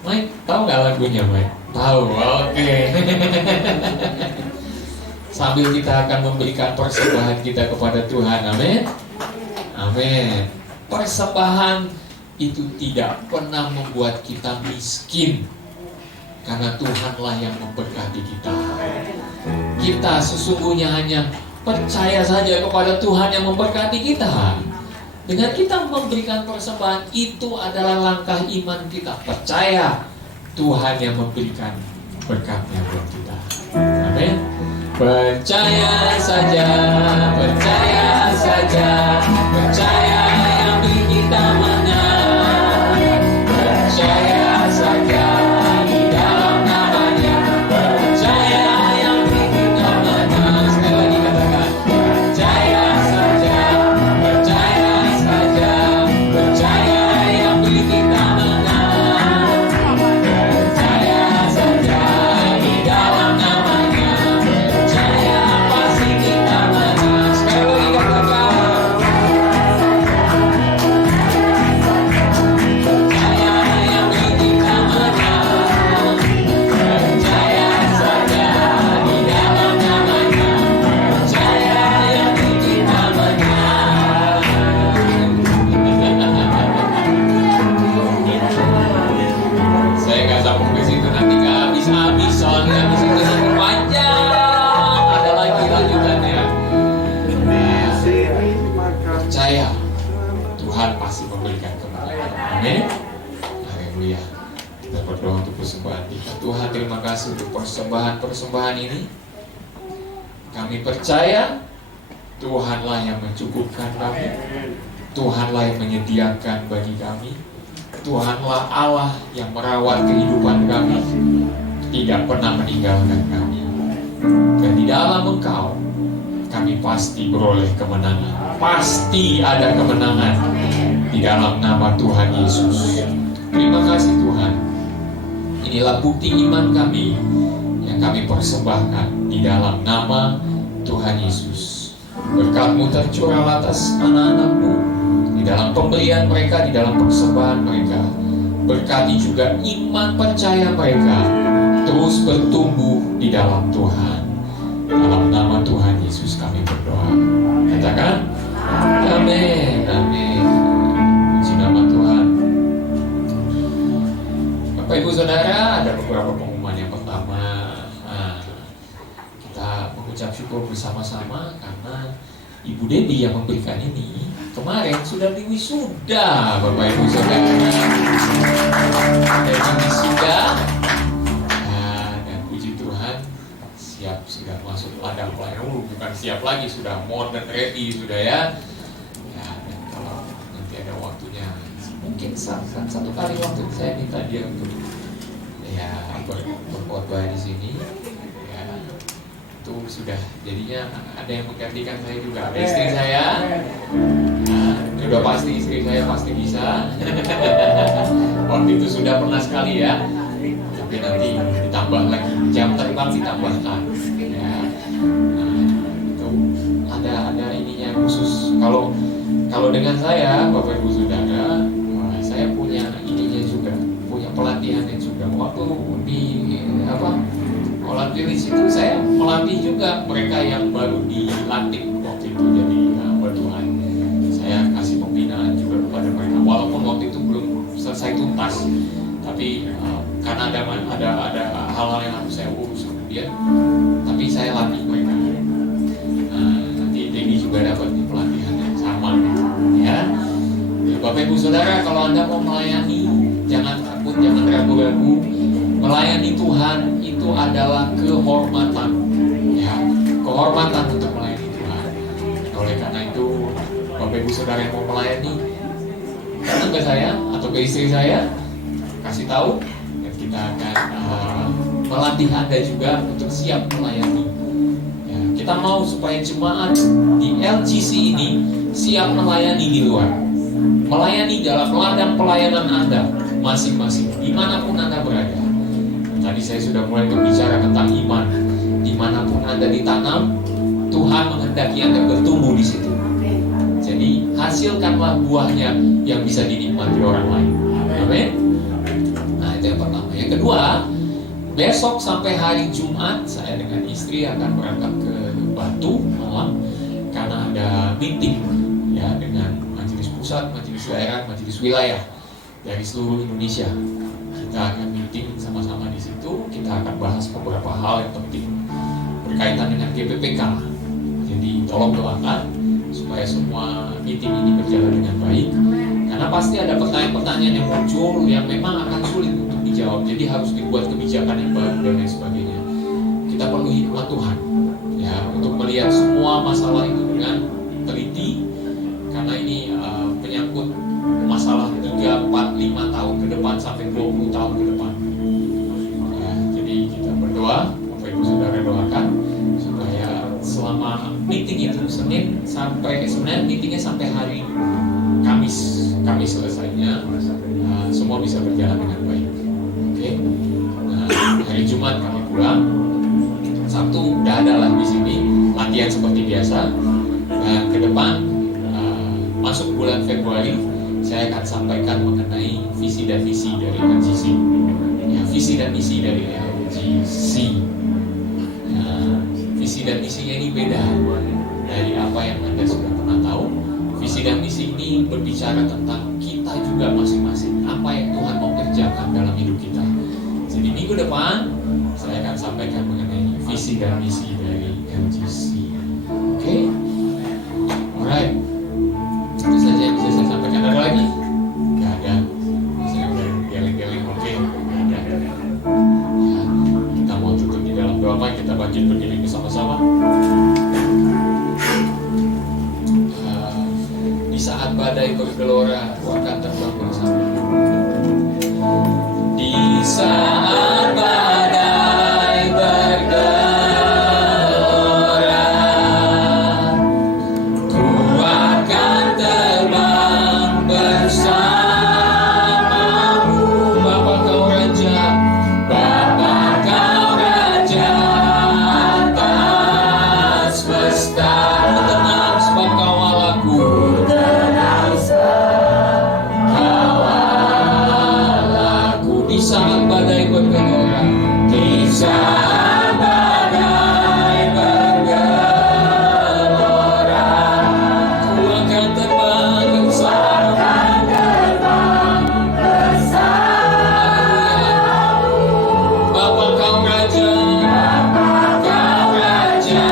Mike, tahu gak lagunya Mike? Tahu, oke. Sambil kita akan memberikan persembahan kita kepada Tuhan. Amin. Amin. Persembahan itu tidak pernah membuat kita miskin, karena Tuhanlah yang memberkati kita. Kita sesungguhnya hanya percaya saja kepada Tuhan yang memberkati kita. Dengan kita memberikan persembahan, itu adalah langkah iman kita. Percaya Tuhan yang memberikan berkatnya buat kita. Amin. Percaya saja, percaya saja, percaya yang beri kita menang. Percaya saja di dalam namanya, percaya yang beri kita menang. Sekali lagi katakan, percaya saja, percaya saja, percaya yang beri kita menang. Percaya saja di dalam namanya, percaya pasti kita menang. Sekali lagi katakan, percaya yang beri kita menang. Percaya saja di dalam namanya, percaya yang beri kita menang. Saya nggak sambung ke situ, nanti nggak habis-habis, soalnya habis itu nanti panjang, ada lagi lanjutannya. Percaya Tuhan pasti memberikan kemenangan. Amin. Haleluya. Kita berdoa untuk persembahan kita. Tuhan, terima kasih untuk persembahan ini. Kami percaya Tuhanlah yang mencukupkan kami, Tuhanlah yang menyediakan bagi kami, Tuhanlah Allah yang merawat kehidupan kami, tidak pernah meninggalkan kami. Dan di dalam Engkau kami pasti beroleh kemenangan. Pasti ada kemenangan di dalam nama Tuhan Yesus. Terima kasih Tuhan. Inilah bukti iman kami yang kami persembahkan di dalam nama Tuhan Yesus. Berkat-Mu tercurah atas anak-anak-Mu di dalam pemberian mereka, di dalam persembahan mereka. Berkati juga iman percaya mereka terus bertumbuh di dalam Tuhan. Dalam nama Tuhan Yesus kami berdoa. Katakan amin, amin. Puji nama Tuhan. Bapak Ibu Saudara, ada beberapa pengumuman. Yang pertama, kita mengucap syukur bersama-sama karena Ibu Debbie yang memberikan ini kemarin sudah diwisuda, Bapak Ibu Saudara. Dari wisuda, dan puji Tuhan siap sudah masuk ladang pelayanan. Bukan siap lagi, sudah more than ready sudah ya. Ya, dan kalau nanti ada waktunya, mungkin satu kali waktu saya minta dia untuk ya berkhotbah di sini. Ya, itu sudah jadinya ada yang menggantikan saya juga. Ada istri saya. Nah, udah pasti istri saya pasti bisa. Waktu itu sudah pernah sekali ya. Tapi nanti ditambah lagi, jam terbang ditambahkan ya. Nah, itu ada ininya khusus. Kalau dengan saya, Bapak Ibu Saudara, saya punya ininya juga, punya pelatihannya juga. Waktu di Holland Village itu saya melatih juga mereka yang baru dilantik waktu itu jadi hamba Tuhan. Saya kasih pembinaan juga kepada mereka, walaupun waktu itu belum selesai tuntas. Tapi karena ada hal-hal yang harus saya urus kemudian, tapi saya latih mereka. Nanti Debbie juga dapat pelatihan yang sama ya. Bapak Ibu Saudara, kalau Anda mau melayani, jangan takut, jangan ragu-ragu. Melayani Tuhan itu adalah kehormatan ya, kehormatan untuk melayani Tuhan. Oleh karena itu, Bapak Ibu Saudara yang mau melayani, datang ke saya atau ke istri saya, kasih tahu, dan kita akan melatih Anda juga untuk siap melayani ya, kita mau supaya jemaat di LGC ini siap melayani di luar, melayani dalam ladang pelayanan Anda masing-masing, dimanapun Anda berada. Tadi saya sudah mulai berbicara tentang iman. Dimanapun Anda ditanam, Tuhan menghendaki Anda bertumbuh di situ. Jadi hasilkanlah buahnya yang bisa dinikmati orang lain. Amin. Itu yang pertama. Yang kedua, besok sampai hari Jumat saya dengan istri akan berangkat ke Batu malam karena ada meeting ya dengan majelis pusat, majelis daerah, majelis wilayah dari seluruh Indonesia. Kita akan meeting sama-sama di situ. Kita akan bahas beberapa hal yang penting berkaitan dengan GPPK. Jadi tolong doakan supaya semua meeting ini berjalan dengan baik. Karena pasti ada pertanyaan-pertanyaan yang muncul yang memang akan sulit untuk dijawab. Jadi harus dibuat kebijakan yang baru dan lain sebagainya. Kita perlu hikmat Tuhan ya untuk melihat semua masalah itu dengan teliti. Karena ini penyangkut masalah 3, 4, 5 tahun ke depan sampai 20 tahun ke depan. Ya, jadi kita berdoa, Bapak Ibu Saudara doakan supaya selama meeting itu Senin sebenarnya meetingnya sampai hari Kamis selesainya, semua bisa berjalan dengan baik. Oke. Nah, hari Jumat kami pulang. Sabtu udah ada lah di sini latihan seperti biasa. Dan ke depan masuk bulan Februari saya akan sampaikan mengenai visi dan misi dari LGC. Ya, visi dan misi dari LGC. Nah, visi dan misinya ini beda dari apa yang Anda sudah pernah tahu. Visi dan misi ini berbicara tentang kita juga masing-masing, apa yang Tuhan mau kerjakan dalam hidup kita. Jadi minggu depan saya akan sampaikan mengenai visi dan misi dari LGC. Oke? Alright. Itu saja yang bisa saya sampaikan. Ada lagi? Gak ada. Saya udah geleng-geleng. Oke? Gak ada. Ya, kita mau tutup di dalam doa. Mari kita bangkit berdiri bersama-sama. badai bergelora, Aku akan terbang bersama. Di saat badai bergelora, Ku akan terbang bersamamu. Bapa Kau Raja, Bapa Kau Raja atas semesta. Ku tenang sebab Kau Allahku. Ku tenang sebab Kau Allahku. Di saat badai bergelora, di saat badai bergelora, Ku akan terbang bersamamu. Bapa Kau Raja, Kau Raja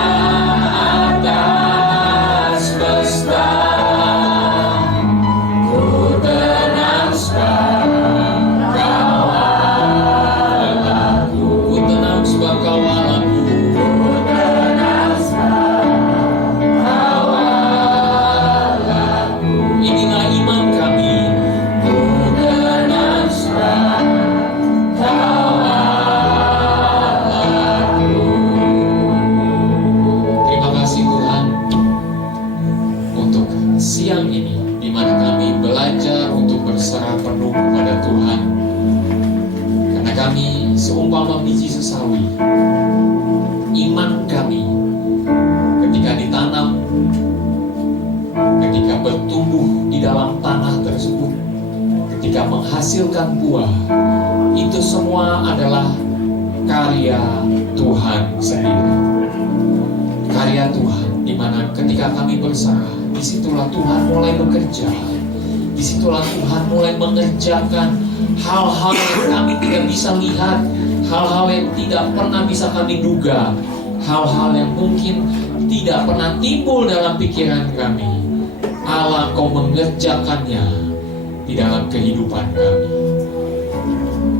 atas semesta. Ku tenang sebab Kau Allahku. Ku tenang sebab Kau Allahku. Ku tenang sebab Kau Allahku. Inilah iman kami. Ku tenang sebab Kau Allahku. Terima kasih Tuhan untuk siang ini, di mana kami belajar untuk berserah penuh kepada Tuhan. Karena kami seumpama biji sesawi, iman kami ketika ditanam, ketika bertumbuh di dalam tanah tersebut, ketika menghasilkan buah, itu semua adalah karya Tuhan sendiri. Karya Tuhan, di mana ketika kami berserah, disitulah Tuhan mulai bekerja. Disitulah Tuhan mulai mengerjakan hal-hal yang kami tidak bisa lihat, hal-hal yang tidak pernah bisa kami duga, hal-hal yang mungkin tidak pernah timbul dalam pikiran kami. Allah Kau mengerjakannya di dalam kehidupan kami.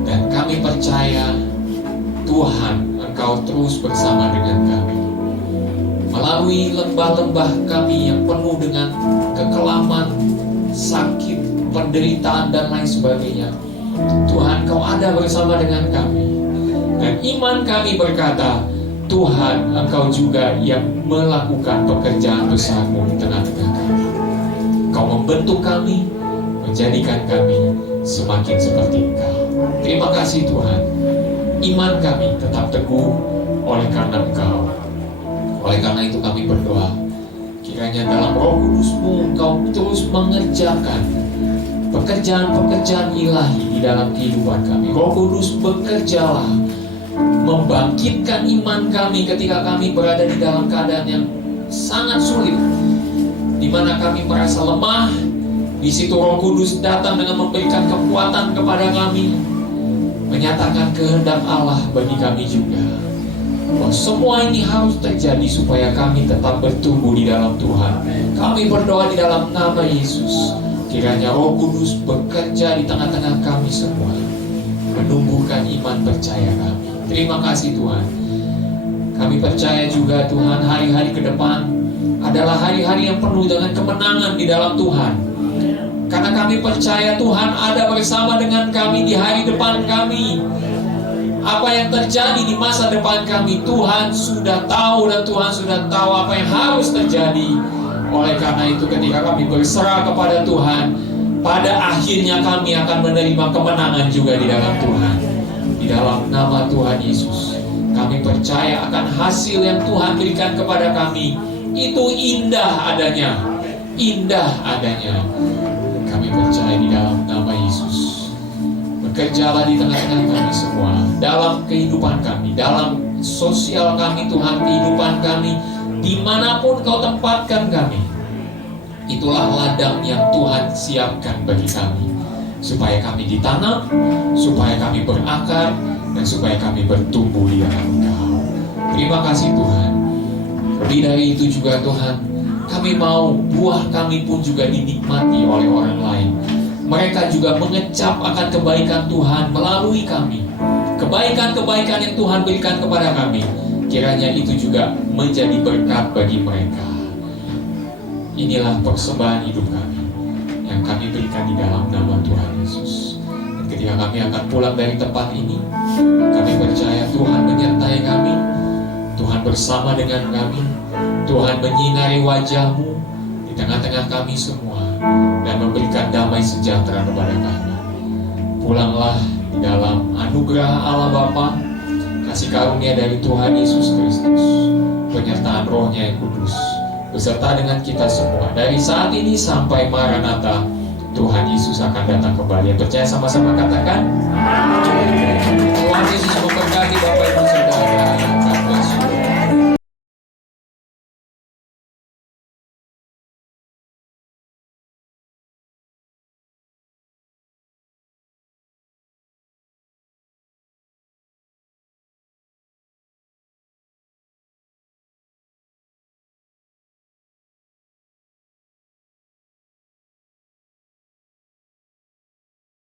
Dan kami percaya Tuhan, Engkau terus bersama dengan kami. Melalui lembah-lembah kami yang penuh dengan kekelaman, sakit, penderitaan, dan lain sebagainya, Tuhan Kau ada bersama dengan kami. Dan iman kami berkata, Tuhan Engkau juga yang melakukan pekerjaan besar-Mu di tengah-tengah kami. Kau membentuk kami, menjadikan kami semakin seperti Engkau. Terima kasih Tuhan. Iman kami tetap teguh oleh karena Engkau. Oleh karena itu kami berdoa, kiranya dalam Roh Kudus-Mu Engkau terus mengerjakan pekerjaan-pekerjaan ilahi di dalam kehidupan kami. Roh Kudus, bekerjalah, membangkitkan iman kami ketika kami berada di dalam keadaan yang sangat sulit, di mana kami merasa lemah. Di situ Roh Kudus datang dengan memberikan kekuatan kepada kami, menyatakan kehendak Allah bagi kami juga. Bahwa semua ini harus terjadi supaya kami tetap bertumbuh di dalam Tuhan. Kami berdoa di dalam nama Yesus, kiranya Roh Kudus bekerja di tengah-tengah kami semua, menumbuhkan iman percaya kami. Terima kasih Tuhan. Kami percaya juga Tuhan, hari-hari ke depan adalah hari-hari yang penuh dengan kemenangan di dalam Tuhan. Karena kami percaya Tuhan ada bersama dengan kami di hari depan kami. Apa yang terjadi di masa depan kami, Tuhan sudah tahu, dan Tuhan sudah tahu apa yang harus terjadi. Oleh karena itu ketika kami berserah kepada Tuhan, pada akhirnya kami akan menerima kemenangan juga di dalam Tuhan. Di dalam nama Tuhan Yesus, kami percaya akan hasil yang Tuhan berikan kepada kami. Itu indah adanya, indah adanya. Kami percaya di dalam nama Yesus. Bekerjalah di tengah-tengah kami semua, dalam kehidupan kami, dalam sosial kami Tuhan, kehidupan kami, dimanapun Kau tempatkan kami. Itulah ladang yang Tuhan siapkan bagi kami, supaya kami ditanam, supaya kami berakar, dan supaya kami bertumbuh di dalam Engkau. Terima kasih Tuhan. Lebih dari itu juga Tuhan, kami mau buah kami pun juga dinikmati oleh orang lain. Mereka juga mengecap akan kebaikan Tuhan melalui kami. Kebaikan-kebaikan yang Tuhan berikan kepada kami, kiranya itu juga menjadi berkat bagi mereka. Inilah persembahan hidup kami. yang kami berikan di dalam nama Tuhan Yesus. Dan ketika kami akan pulang dari tempat ini, kami percaya Tuhan menyertai kami, Tuhan bersama dengan kami, Tuhan menyinari wajah-Mu di tengah-tengah kami semua dan memberikan damai sejahtera kepada kami. Pulanglah di dalam anugerah Allah Bapa, kasih karunia dari Tuhan Yesus Kristus, penyertaan Roh-Nya yang kudus, beserta dengan kita semua dari saat ini sampai Maranatha. Tuhan Yesus akan datang kembali. Yang percaya sama-sama katakan, Tuhan Yesus memberkati Bapak Ibu